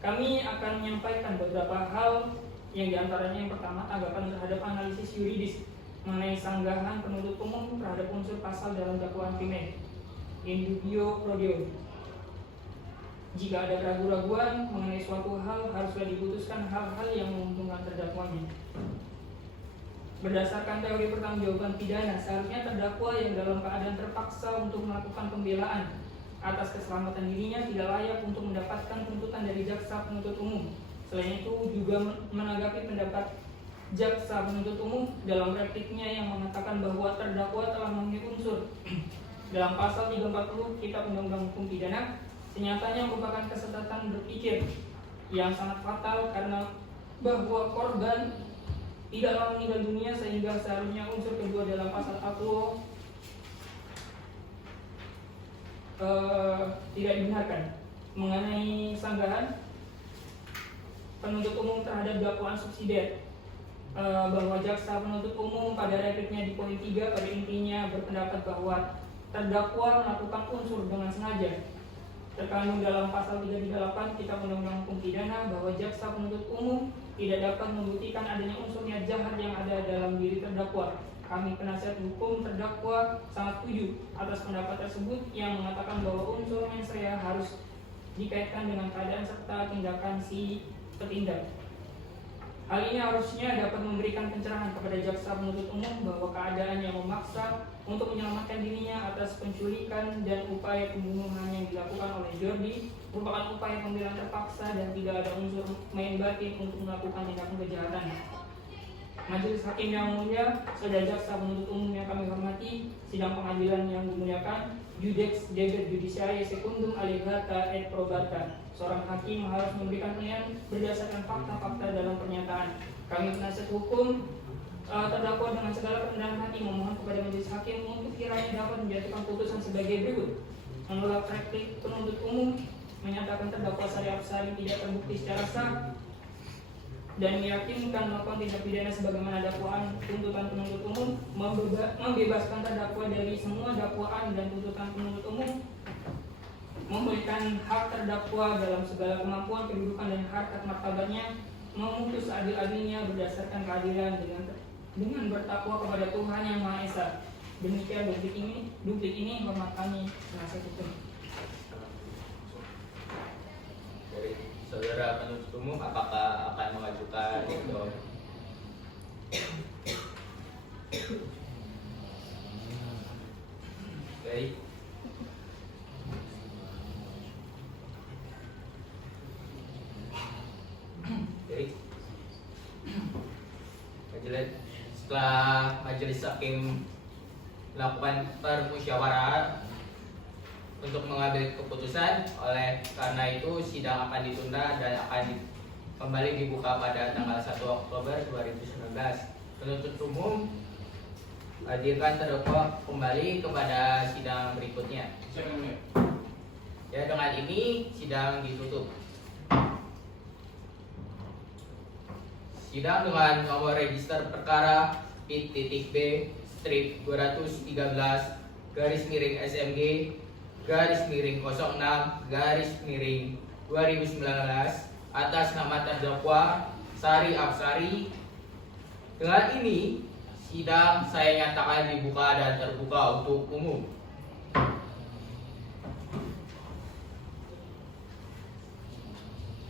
kami akan menyampaikan beberapa hal yang diantaranya yang pertama, tanggapan terhadap analisis yuridis mengenai sanggahan penuntut umum terhadap unsur pasal dalam dakwaan krimen in dubio pro reo. Jika ada keraguan-raguan mengenai suatu hal, haruslah diputuskan hal-hal yang menguntungkan terdakwanya. Berdasarkan teori pertanggungjawaban pidana, seharusnya terdakwa yang dalam keadaan terpaksa untuk melakukan pembelaan atas keselamatan dirinya tidak layak untuk mendapatkan tuntutan dari jaksa penuntut umum. Selain itu juga menanggapi pendapat jaksa penuntut umum dalam repliknya yang mengatakan bahwa terdakwa telah memenuhi unsur dalam pasal 340 Kitab Undang-Undang Hukum Pidana, senyatanya merupakan kesesatan berpikir yang sangat fatal karena bahwa korban tidaklah meninggal dunia sehingga seharusnya unsur kedua dalam pasal 40 tidak dibenarkan. Mengenai sanggahan penuntut umum terhadap dakwaan subsidiar, bahwa jaksa penuntut umum pada repliknya di poin 3 pada intinya berpendapat bahwa terdakwa melakukan unsur dengan sengaja. Terkandung dalam pasal 338 Kitab Undang-Undang Hukum Pidana bahwa jaksa penuntut umum tidak dapat membuktikan adanya unsur niat jahat yang ada dalam diri terdakwa. Kami penasihat hukum terdakwa sangat setuju atas pendapat tersebut yang mengatakan bahwa unsur mens rea harus dikaitkan dengan keadaan serta tindakan si petindak. Hal ini harusnya dapat memberikan pencerahan kepada jaksa penuntut umum bahwa keadaan yang memaksa untuk menyelamatkan dirinya atas penculikan dan upaya pembunuhan yang dilakukan oleh Jordi merupakan upaya pembelaan terpaksa dan tidak ada unsur main batin untuk melakukan tindakan kejahatan. Majelis hakim yang mulia, saudara jaksa penuntut umum yang kami hormati, sidang pengadilan yang dimuliakan, Judex Debet Judiciae Secundum Allegata et Probata. Seorang hakim harus memberikan penilaian berdasarkan fakta-fakta dalam pernyataan. Kami penasihat hukum terdakwa dengan segala kerendahan hati memohon kepada majelis hakim untuk kiranya dapat menjatuhkan putusan sebagai berikut: menolak replik penuntut umum, menyatakan terdakwa Sari Apsari tidak terbukti secara sah, dan meyakinkan melakukan tindak pidana sebagaimana dakwaan tuntutan penuntut umum, membebaskan terdakwa dari semua dakwaan dan tuntutan penuntut umum, memberikan hak terdakwa dalam segala kemampuan, kedudukan dan harkat martabatnya, memutus adil-adilnya berdasarkan keadilan dengan bertakwa kepada Tuhan Yang Maha Esa. Demikian duplik ini hormat kami penasihat hukum. saudara penuntut umum apakah akan mengajukan itu? Baik. Baik. Setelah majelis hakim melakukan permusyawarah untuk mengambil keputusan, oleh karena itu sidang akan ditunda dan akan kembali dibuka pada tanggal 1 Oktober 2019. Penuntut umum hadirkan terdakwa kembali kepada sidang berikutnya. Ya, dengan ini sidang ditutup. Sidang dengan nomor register perkara PIT.B strip 213 garis miring SMG garis miring 06 garis miring 2019 atas nama terdakwa Sari Afsari. Dengan ini sidang saya nyatakan dibuka dan terbuka untuk umum.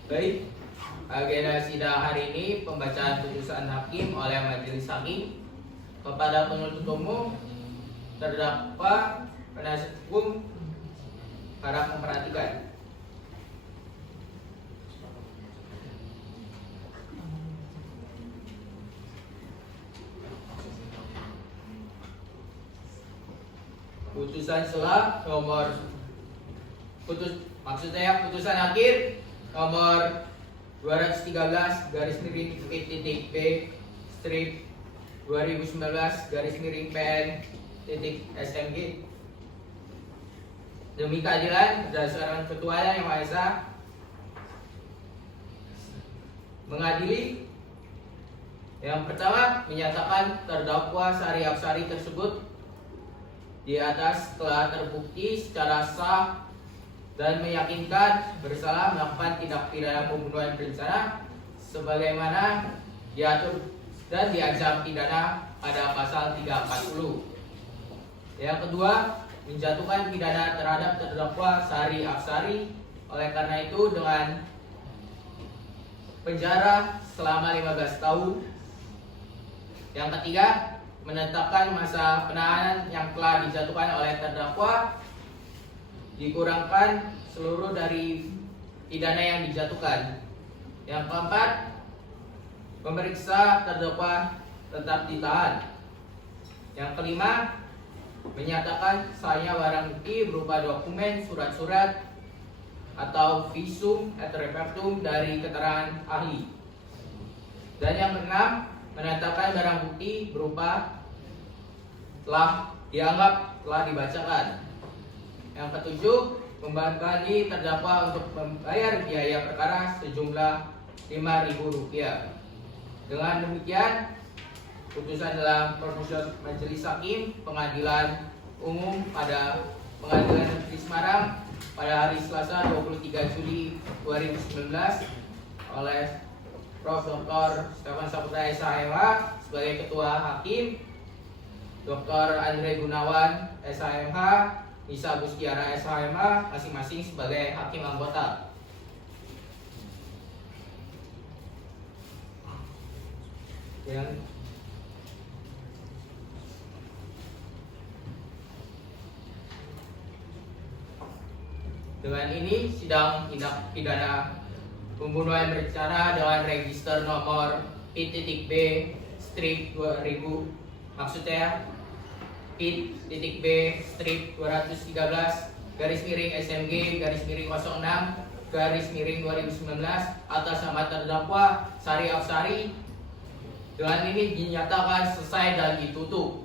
Baik, agenda sidang hari ini pembacaan putusan hakim oleh majelis hakim kepada penuntut umum, terdakwa, penasihat hukum harap memperhatikan. Putusan selah nomor putusan akhir nomor 213 garis miring PIT.B strip 2019 garis miring PN.SMG demi keadilan berdasarkan ketuaan yang Maha Esa mengadili. Yang pertama, menyatakan terdakwa Sari Afsari tersebut di atas telah terbukti secara sah dan meyakinkan bersalah melakukan tindak pidana pembunuhan berencana sebagaimana diatur dan diancam pidana pada pasal 340. Yang kedua, menjatuhkan pidana terhadap terdakwa Sari Afsari. Oleh karena itu dengan penjara selama 15 tahun. Yang ketiga, menetapkan masa penahanan yang telah dijatuhkan oleh terdakwa dikurangkan seluruh dari pidana yang dijatuhkan. Yang keempat, memeriksa terdakwa tetap ditahan. Yang kelima, menyatakan sahnya barang bukti berupa dokumen, surat-surat, atau visum et repertum dari keterangan ahli. Dan yang keenam, menetapkan barang bukti berupa dianggap telah dibacakan. Yang ketujuh, membebani terdakwa untuk membayar biaya perkara sejumlah Rp5.000. Dengan demikian, putusan dalam permusyawaratan majelis hakim pengadilan umum pada Pengadilan Negeri Semarang pada hari Selasa 23 Juli 2019 oleh Prof. Dr. Stefan Saputra SHMH sebagai Ketua Hakim, Dr. Andre Gunawan SHMH, Nisa Gustiara SHMH masing-masing sebagai Hakim Anggota. Dengan ini sidang tindak pidana pembunuhan berencana dengan register nomor PIT.B strip 2000 maksudnya PIT.B strip 213 garis miring SMG garis miring 06 garis miring 2019 atas nama terdakwa Sari Afsari. Dengan ini dinyatakan selesai dan ditutup.